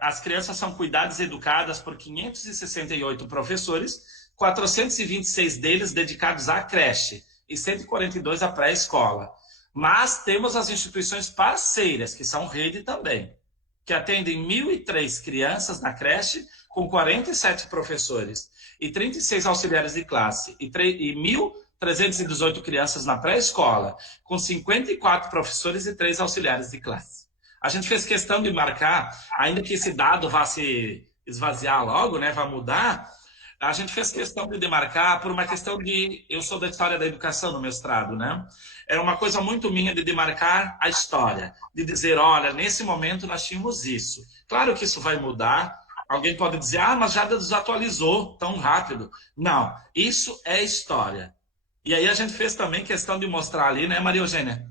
as crianças são cuidadas e educadas por 568 professores, 426 deles dedicados à creche e 142 à pré-escola. Mas temos as instituições parceiras, que são rede também, que atendem 1.003 crianças na creche, com 47 professores e 36 auxiliares de classe e 1.318 crianças na pré-escola, com 54 professores e 3 auxiliares de classe. A gente fez questão de marcar, ainda que esse dado vá se esvaziar logo, né, vai mudar, a gente fez questão de demarcar por uma questão de... Eu sou da história da educação no mestrado, né? Era uma coisa muito minha de demarcar a história, de dizer, olha, nesse momento nós tínhamos isso. Claro que isso vai mudar. Alguém pode dizer, mas já desatualizou tão rápido. Não, isso é história. E aí a gente fez também questão de mostrar ali, né, Maria Eugênia?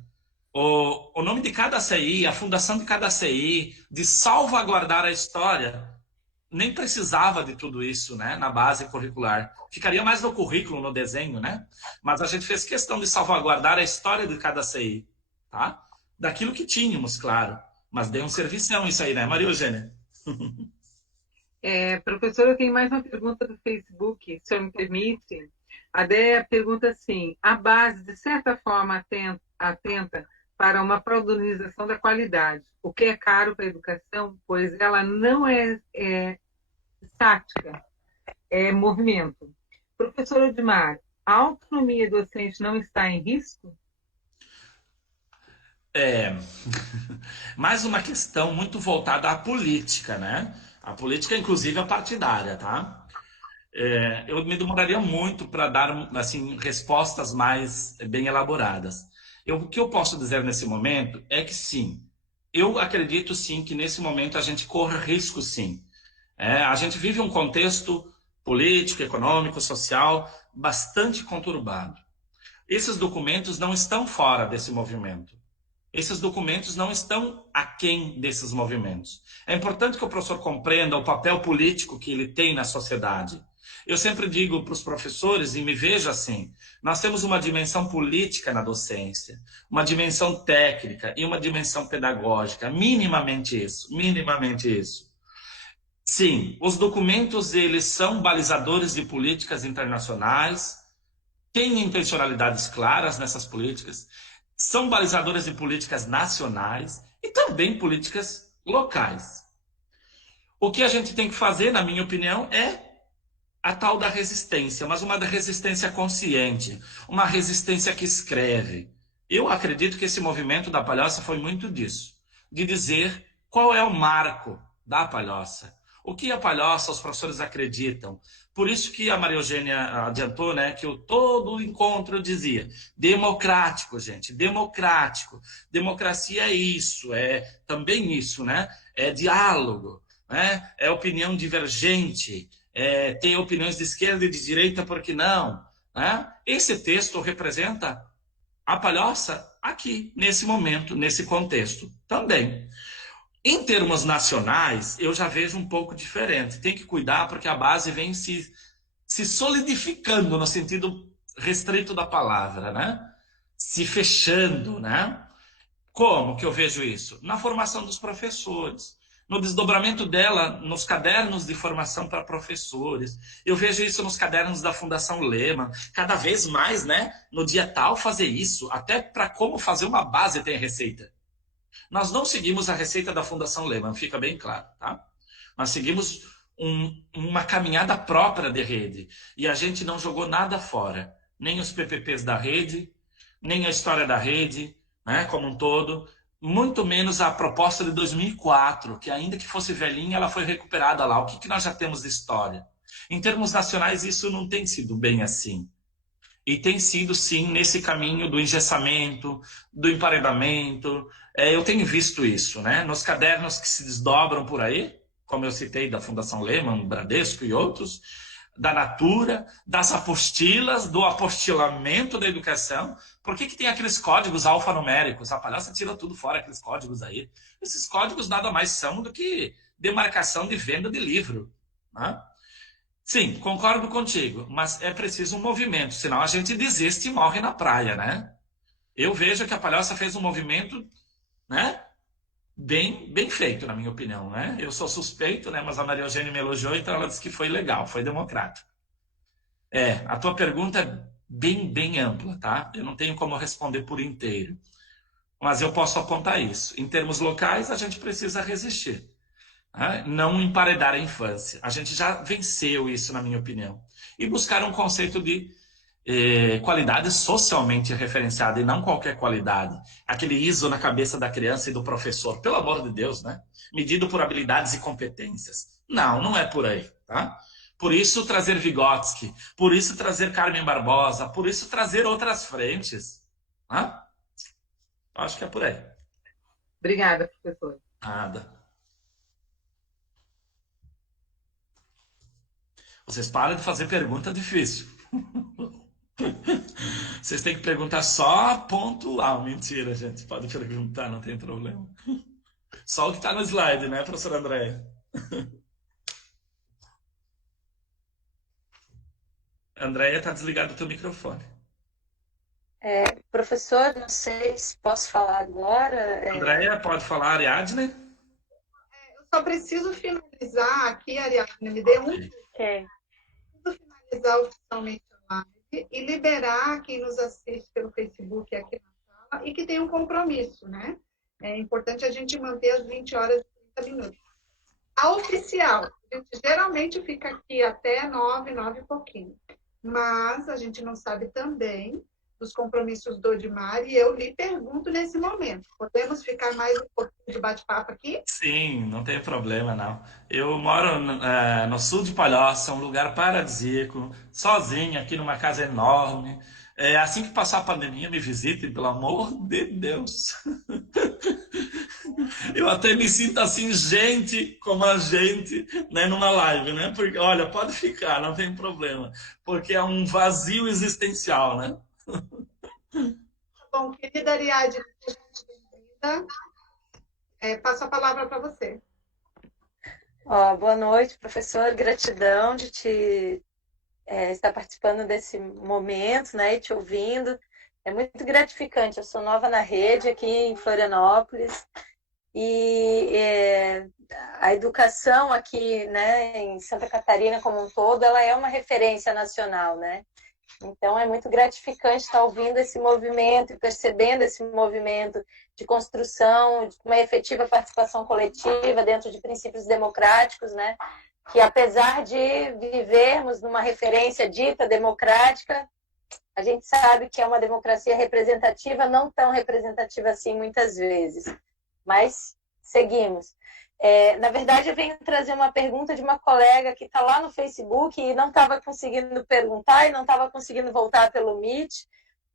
O nome de cada CI, a fundação de cada CI, de salvaguardar a história, nem precisava de tudo isso, né, na base curricular. Ficaria mais no currículo, no desenho, né? Mas a gente fez questão de salvaguardar a história de cada CI, tá? Daquilo que tínhamos, claro. Mas deu um servição isso aí, né, Maria Eugênia? Professora, eu tenho mais uma pergunta do Facebook, se o senhor me permite. A Déia pergunta assim, a base, de certa forma, atenta para uma padronização da qualidade, o que é caro para a educação, pois ela não é estática, é movimento. Professor Odmar, a autonomia docente não está em risco? Mais uma questão muito voltada à política, né? A política, inclusive, é partidária, tá? Eu me demoraria muito para dar assim, respostas mais bem elaboradas. O que eu posso dizer nesse momento é que sim, eu acredito sim que nesse momento a gente corre risco sim. A gente vive um contexto político, econômico, social bastante conturbado. Esses documentos não estão fora desse movimento. Esses documentos não estão aquém desses movimentos. É importante que o professor compreenda o papel político que ele tem na sociedade. Eu sempre digo para os professores, e me vejo assim, nós temos uma dimensão política na docência, uma dimensão técnica e uma dimensão pedagógica, minimamente isso, minimamente isso. Sim, os documentos, eles são balizadores de políticas internacionais, têm intencionalidades claras nessas políticas, são balizadores de políticas nacionais e também políticas locais. O que a gente tem que fazer, na minha opinião, é a tal da resistência, mas uma resistência consciente, uma resistência que escreve. Eu acredito que esse movimento da Palhoça foi muito disso, de dizer qual é o marco da Palhoça, o que a Palhoça, os professores acreditam. Por isso que a Maria Eugênia adiantou, né, que todo o encontro dizia democrático, gente, democrático. Democracia é isso, é também isso, né? É diálogo, né? É opinião divergente, ter opiniões de esquerda e de direita, por que não? Né? Esse texto representa a Palhoça aqui, nesse momento, nesse contexto também. Em termos nacionais, eu já vejo um pouco diferente. Tem que cuidar porque a base vem se solidificando no sentido restrito da palavra, né? Se fechando, né? Como que eu vejo isso? Na formação dos professores, no desdobramento dela nos cadernos de formação para professores. Eu vejo isso nos cadernos da Fundação Lehman, cada vez mais, né? No dia tal fazer isso, até para como fazer uma base tem receita. Nós não seguimos a receita da Fundação Lehman, fica bem claro, tá? Nós seguimos uma caminhada própria de rede e a gente não jogou nada fora, nem os PPPs da rede, nem a história da rede, né, como um todo, muito menos a proposta de 2004, que ainda que fosse velhinha, ela foi recuperada lá. O que nós já temos de história? Em termos nacionais, isso não tem sido bem assim. E tem sido, sim, nesse caminho do engessamento, do emparedamento. Eu tenho visto isso, né? Nos cadernos que se desdobram por aí, como eu citei da Fundação Lehman, Bradesco e outros, da Natura, das apostilas, do apostilamento da educação. Por que tem aqueles códigos alfanuméricos? A Palhoça tira tudo fora, aqueles códigos aí. Esses códigos nada mais são do que demarcação de venda de livro, né? Sim, concordo contigo, mas é preciso um movimento, senão a gente desiste e morre na praia, né? Eu vejo que a Palhoça fez um movimento, né, bem feito, na minha opinião, né? Eu sou suspeito, né, mas a Maria Eugênia me elogiou, então ela disse que foi legal, foi democrático. A tua pergunta é bem ampla, tá? Eu não tenho como responder por inteiro, mas eu posso apontar isso. Em termos locais, a gente precisa resistir. Não emparedar a infância. A gente já venceu isso, na minha opinião. E buscar um conceito de qualidade socialmente referenciada e não qualquer qualidade. Aquele ISO na cabeça da criança e do professor, pelo amor de Deus, né? Medido por habilidades e competências. Não é por aí, tá? Por isso trazer Vygotsky, por isso trazer Carmen Barbosa, por isso trazer outras frentes. Tá? Acho que é por aí. Obrigada, professor. Nada. Vocês param de fazer pergunta difícil. Vocês têm que perguntar só pontual. Mentira, gente. Pode perguntar, não tem problema. Só o que está no slide, né, professora Andréia? Andréia, está desligado o teu microfone. Professor, não sei se posso falar agora. Andréia, pode falar, Ariadne? Eu só preciso finalizar aqui, Ariadne, me dê um. Preciso finalizar oficialmente a live e liberar quem nos assiste pelo Facebook aqui na sala e que tem um compromisso, né? É importante a gente manter as 20 horas e 30 minutos. A oficial, a gente geralmente fica aqui até 9 e pouquinho. Mas a gente não sabe também dos compromissos do Odmar e eu lhe pergunto nesse momento. Podemos ficar mais um pouquinho de bate-papo aqui? Sim, não tem problema, não. Eu moro no sul de Palhoça, um lugar paradisíaco, sozinho, aqui numa casa enorme. Assim que passar a pandemia, me visitem, pelo amor de Deus. Eu até me sinto assim, gente como a gente, né, numa live, né? Porque, olha, pode ficar, não tem problema. Porque é um vazio existencial, né? Bom, querida Ariadne, passo a palavra para você. Boa noite, professor. Gratidão de te estar participando desse momento, né, e te ouvindo. É muito gratificante. Eu sou nova na rede aqui em Florianópolis e a educação aqui, né, em Santa Catarina como um todo, ela é uma referência nacional, né? Então é muito gratificante estar ouvindo esse movimento e percebendo esse movimento de construção, de uma efetiva participação coletiva dentro de princípios democráticos, né? Que apesar de vivermos numa referência dita democrática, a gente sabe que é uma democracia representativa, não tão representativa assim muitas vezes. Mas seguimos. Na verdade, eu venho trazer uma pergunta de uma colega que está lá no Facebook e não estava conseguindo perguntar e não estava conseguindo voltar pelo Meet.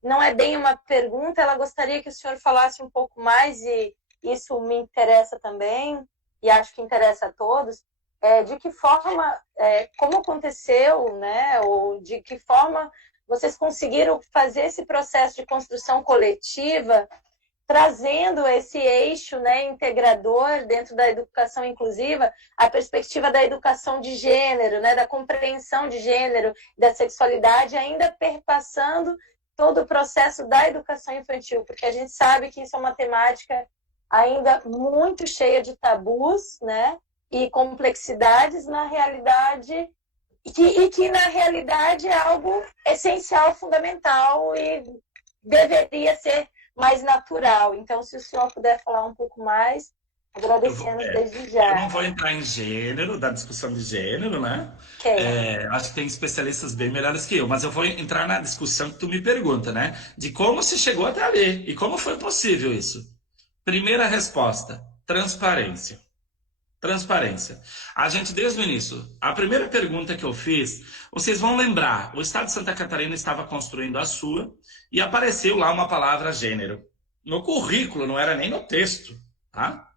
Não é bem uma pergunta, ela gostaria que o senhor falasse um pouco mais, e isso me interessa também, e acho que interessa a todos, de que forma, como aconteceu, né, ou de que forma vocês conseguiram fazer esse processo de construção coletiva, trazendo esse eixo, né, integrador dentro da educação inclusiva, a perspectiva da educação de gênero, né, da compreensão de gênero, da sexualidade, ainda perpassando todo o processo da educação infantil, porque a gente sabe que isso é uma temática ainda muito cheia de tabus, né, e complexidades na realidade, e que na realidade é algo essencial, fundamental e deveria ser mais natural. Então, se o senhor puder falar um pouco mais, agradecemos desde já. Eu não vou entrar em gênero, da discussão de gênero, né? Acho que tem especialistas bem melhores que eu, mas eu vou entrar na discussão que tu me pergunta, né? De como se chegou até ali e como foi possível isso. Primeira resposta, transparência. Transparência. A gente, desde o início, a primeira pergunta que eu fiz, vocês vão lembrar, o Estado de Santa Catarina estava construindo a sua e apareceu lá uma palavra gênero. No currículo, não era nem no texto, tá?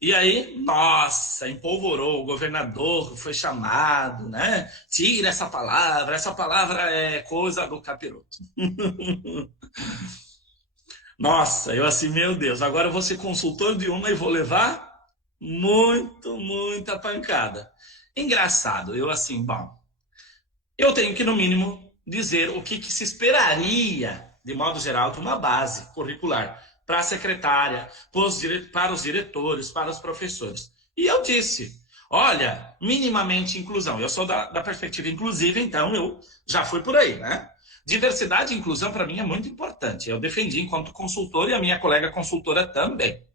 E aí, nossa, empolvorou, o governador foi chamado, né? Tira essa palavra é coisa do capiroto. Nossa, eu assim, meu Deus, agora eu vou ser consultor de uma e vou levar muita pancada. Engraçado, eu assim, bom, eu tenho que, no mínimo, dizer o que se esperaria, de modo geral, de uma base curricular para a secretária, para os diretores, para os professores. E eu disse, olha, minimamente inclusão. Eu sou da perspectiva inclusiva, então eu já fui por aí, né? Diversidade e inclusão, para mim, é muito importante. Eu defendi enquanto consultor e a minha colega consultora também.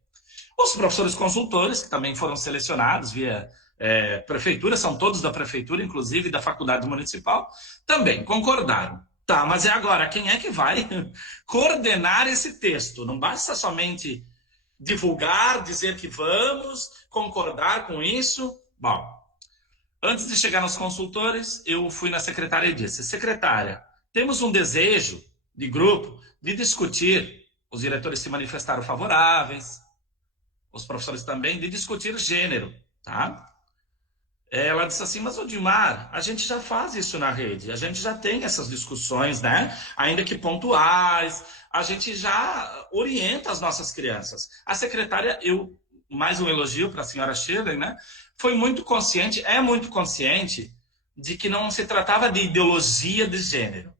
Os professores consultores, que também foram selecionados via prefeitura, são todos da prefeitura, inclusive da faculdade municipal, também concordaram. Tá, mas e agora? Quem é que vai coordenar esse texto? Não basta somente divulgar, dizer que vamos, concordar com isso. Bom, antes de chegar nos consultores, eu fui na secretária e disse, secretária, temos um desejo de grupo de discutir, os diretores se manifestaram favoráveis, os professores também, de discutir gênero, tá? Ela disse assim, mas Odilmar, a gente já faz isso na rede, a gente já tem essas discussões, né? Ainda que pontuais, a gente já orienta as nossas crianças. A secretária, mais um elogio para a senhora Shirley, né? Foi muito consciente, é muito consciente de que não se tratava de ideologia de gênero,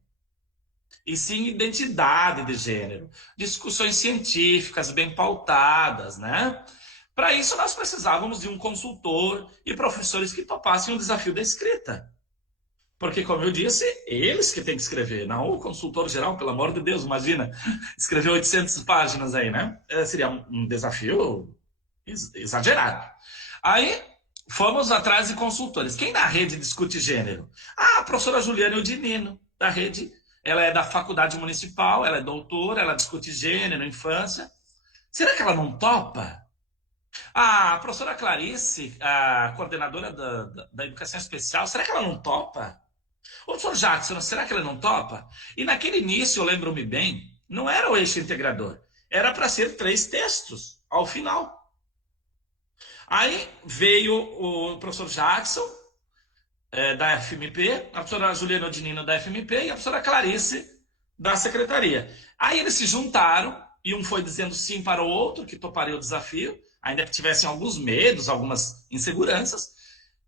e sim identidade de gênero, discussões científicas bem pautadas, né? Para isso, nós precisávamos de um consultor e professores que topassem o desafio da escrita. Porque, como eu disse, eles que têm que escrever, não o consultor geral, pelo amor de Deus, imagina, escrever 800 páginas aí, né? Seria um desafio exagerado. Aí, fomos atrás de consultores. Quem na rede discute gênero? A professora Juliana Udinino, da rede. Ela é da faculdade municipal, ela é doutora, ela discute gênero, infância. Será que ela não topa? A professora Clarice, a coordenadora da educação especial, será que ela não topa? O professor Jackson, será que ele não topa? E naquele início, eu lembro-me bem, não era o eixo integrador. Era para ser 3 textos, ao final. Aí veio o professor Jackson, da FMP, a professora Juliana Odinino, da FMP, e a professora Clarice, da secretaria. Aí eles se juntaram, e um foi dizendo sim para o outro, que toparia o desafio, ainda que tivessem alguns medos, algumas inseguranças,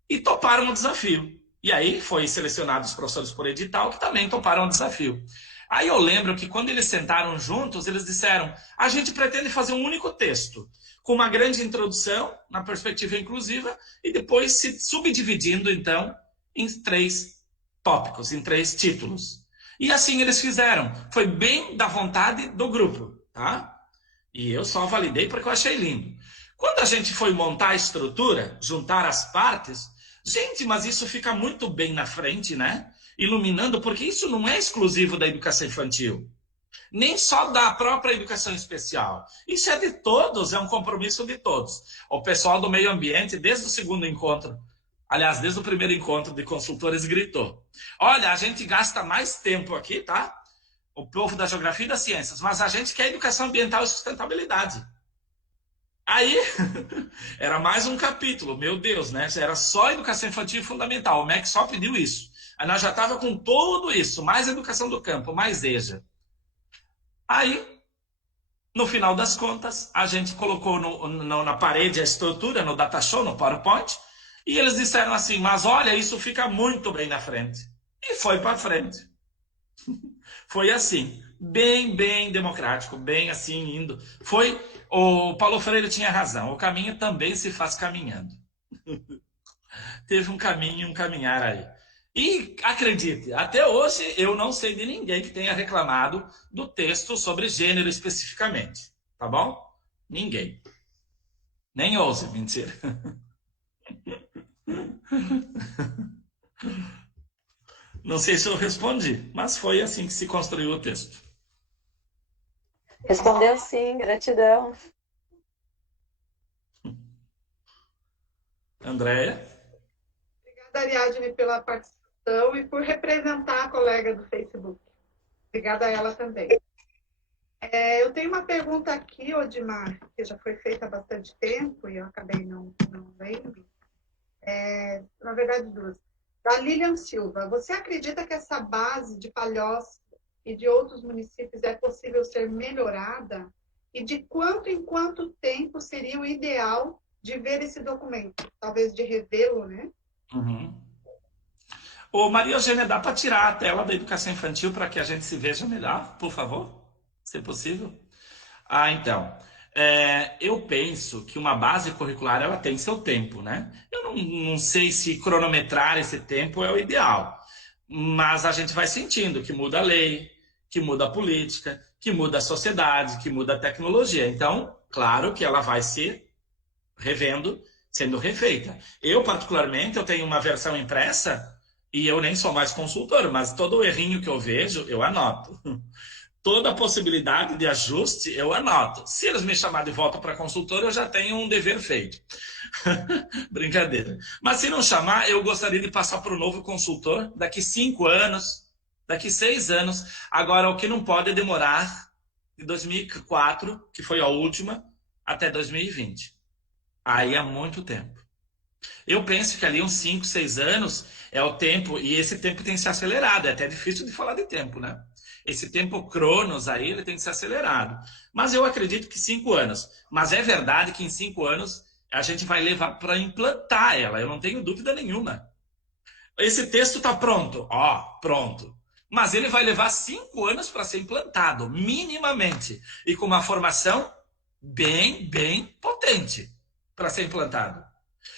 e toparam o desafio. E aí foi selecionado os professores por edital, que também toparam o desafio. Aí eu lembro que quando eles sentaram juntos, eles disseram, a gente pretende fazer um único texto, com uma grande introdução, na perspectiva inclusiva, e depois se subdividindo, então, em 3 tópicos, em 3 títulos. E assim eles fizeram. Foi bem da vontade do grupo, tá? E eu só validei porque eu achei lindo. Quando a gente foi montar a estrutura, juntar as partes, gente, mas isso fica muito bem na frente, né? Iluminando, porque isso não é exclusivo da educação infantil, nem só da própria educação especial. Isso é de todos, é um compromisso de todos. O pessoal do meio ambiente, desde o segundo encontro, aliás, desde o primeiro encontro de consultores, gritou: olha, a gente gasta mais tempo aqui, tá? O povo da geografia e das ciências, mas a gente quer educação ambiental e sustentabilidade. Aí, era mais um capítulo, meu Deus, né? Era só educação infantil e fundamental, o MEC só pediu isso. Aí nós já estava com tudo isso, mais educação do campo, mais EJA. Aí, no final das contas, a gente colocou na parede a estrutura, no data show, no PowerPoint, e eles disseram assim, mas olha, isso fica muito bem na frente. E foi para frente. Foi assim, bem democrático, bem assim, indo. Foi, o Paulo Freire tinha razão, o caminho também se faz caminhando. Teve um caminho, um caminhar aí. E acredite, até hoje eu não sei de ninguém que tenha reclamado do texto sobre gênero especificamente, tá bom? Ninguém. Nem ouse, mentira. Não sei se eu respondi, mas foi assim que se construiu o texto. Respondeu sim, gratidão. Andréia? Obrigada, Ariadne, pela participação e por representar a colega do Facebook. Obrigada a ela também. Eu tenho uma pergunta aqui, Odimar, que já foi feita há bastante tempo e eu acabei não lendo. Na verdade, 2. Da Lilian Silva. Você acredita que essa base de Palhoça e de outros municípios é possível ser melhorada? E de quanto em quanto tempo seria o ideal de ver esse documento? Talvez de revê-lo, né? Uhum. Ô, Maria Eugênia, dá para tirar a tela da educação infantil para que a gente se veja melhor, por favor? Se é possível. Então, eu penso que uma base curricular ela tem seu tempo, né? Eu não sei se cronometrar esse tempo é o ideal, mas a gente vai sentindo que muda a lei, que muda a política, que muda a sociedade, que muda a tecnologia. Então, claro que ela vai se revendo, sendo refeita. Eu, particularmente, eu tenho uma versão impressa e eu nem sou mais consultor, mas todo o errinho que eu vejo, eu anoto. Toda possibilidade de ajuste, eu anoto. Se eles me chamarem de volta para consultor, eu já tenho um dever feito. Brincadeira. Mas se não chamar, eu gostaria de passar para o novo consultor daqui 5 anos, daqui 6 anos. Agora, o que não pode é demorar de 2004, que foi a última, até 2020. Aí é muito tempo. Eu penso que ali uns 5, 6 anos é o tempo, e esse tempo tem que ser acelerado. É até difícil de falar de tempo, né? Esse tempo cronos aí, ele tem que ser acelerado. Mas eu acredito que 5 anos. Mas é verdade que em 5 anos a gente vai levar para implantar ela. Eu não tenho dúvida nenhuma. Esse texto está pronto. Pronto. Mas ele vai levar 5 anos para ser implantado, minimamente. E com uma formação bem potente para ser implantado.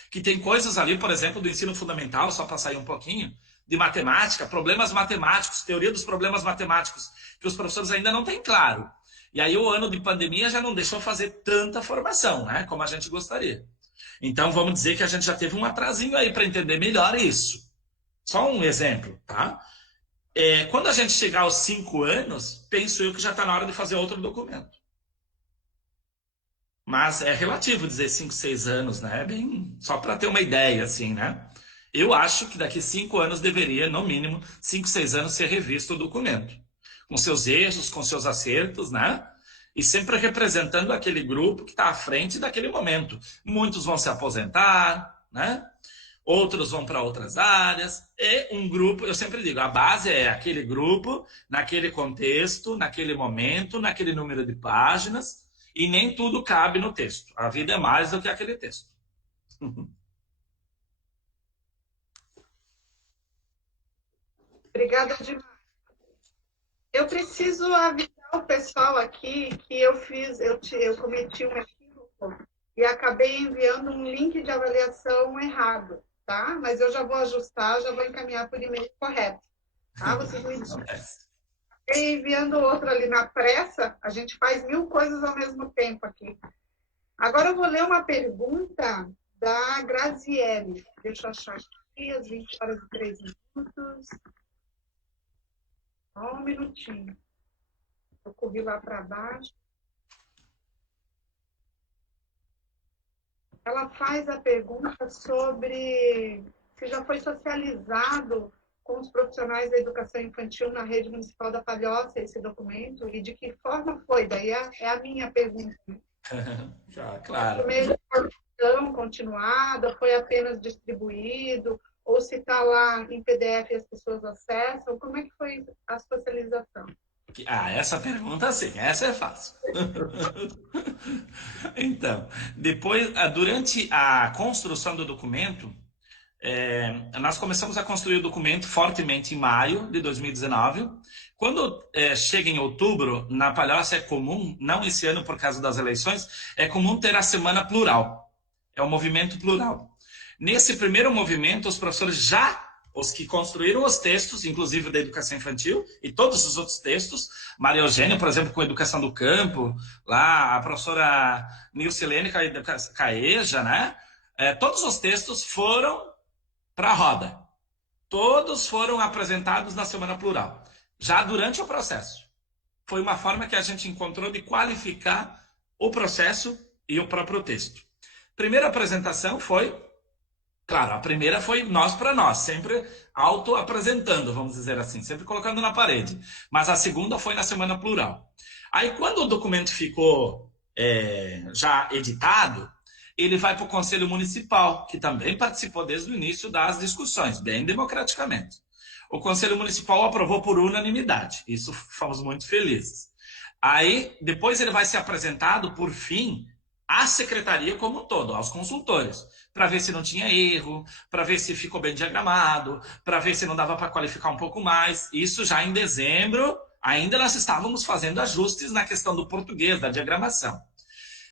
Que tem coisas ali, por exemplo, do ensino fundamental, só para sair um pouquinho, de matemática, problemas matemáticos, teoria dos problemas matemáticos, que os professores ainda não têm claro. E aí o ano de pandemia já não deixou fazer tanta formação, né, como a gente gostaria. Então vamos dizer que a gente já teve um atrasinho aí para entender melhor isso. Só um exemplo, tá? Quando a gente chegar aos 5 anos, penso eu que já está na hora de fazer outro documento. Mas é relativo dizer 5, 6 anos, né? Bem, só para ter uma ideia, assim, né? Eu acho que daqui 5 anos deveria, no mínimo, 5, 6 anos, ser revisto o documento. Com seus erros, com seus acertos, né? E sempre representando aquele grupo que está à frente daquele momento. Muitos vão se aposentar, né? Outros vão para outras áreas. E um grupo, eu sempre digo, a base é aquele grupo, naquele contexto, naquele momento, naquele número de páginas, e nem tudo cabe no texto. A vida é mais do que aquele texto. Obrigada demais. Eu preciso avisar o pessoal aqui que eu cometi um equívoco e acabei enviando um link de avaliação errado, tá? Mas eu já vou ajustar, já vou encaminhar por e-mail correto, tá? Vocês me desculpem. Enviando outro ali na pressa, a gente faz 1000 coisas ao mesmo tempo aqui. Agora eu vou ler uma pergunta da Graziele. Deixa eu achar aqui, às 20h03. Só um minutinho. Eu corri lá para baixo. Ela faz a pergunta sobre se já foi socializado com os profissionais da educação infantil na rede municipal da Palhoça esse documento e de que forma foi. Daí é a minha pergunta. Já, claro. Por meio de formação continuada, foi apenas distribuído, ou se está lá em PDF e as pessoas acessam, como é que foi a socialização? Essa pergunta sim, essa é fácil. Então, depois, durante a construção do documento, nós começamos a construir o documento fortemente em maio de 2019. Quando chega em outubro, na Palhoça é comum, não esse ano por causa das eleições, é comum ter a semana plural. É um movimento plural. Nesse primeiro movimento, os professores os que construíram os textos, inclusive da educação infantil, e todos os outros textos, Maria Eugênia, por exemplo, com a educação do campo, lá a professora Nilcilene com a CAEJA, né? Todos os textos foram para a roda. Todos foram apresentados na Semana Plural, já durante o processo. Foi uma forma que a gente encontrou de qualificar o processo e o próprio texto. Primeira apresentação foi... Claro, a primeira foi nós para nós, sempre auto-apresentando, vamos dizer assim, sempre colocando na parede. Mas a segunda foi na Semana Plural. Aí, quando o documento ficou já editado, ele vai para o Conselho Municipal, que também participou desde o início das discussões, bem democraticamente. O Conselho Municipal aprovou por unanimidade, isso fomos muito felizes. Aí, depois ele vai ser apresentado, por fim, à secretaria como um todo, aos consultores, para ver se não tinha erro, para ver se ficou bem diagramado, para ver se não dava para qualificar um pouco mais. Isso já em dezembro, ainda nós estávamos fazendo ajustes na questão do português, da diagramação.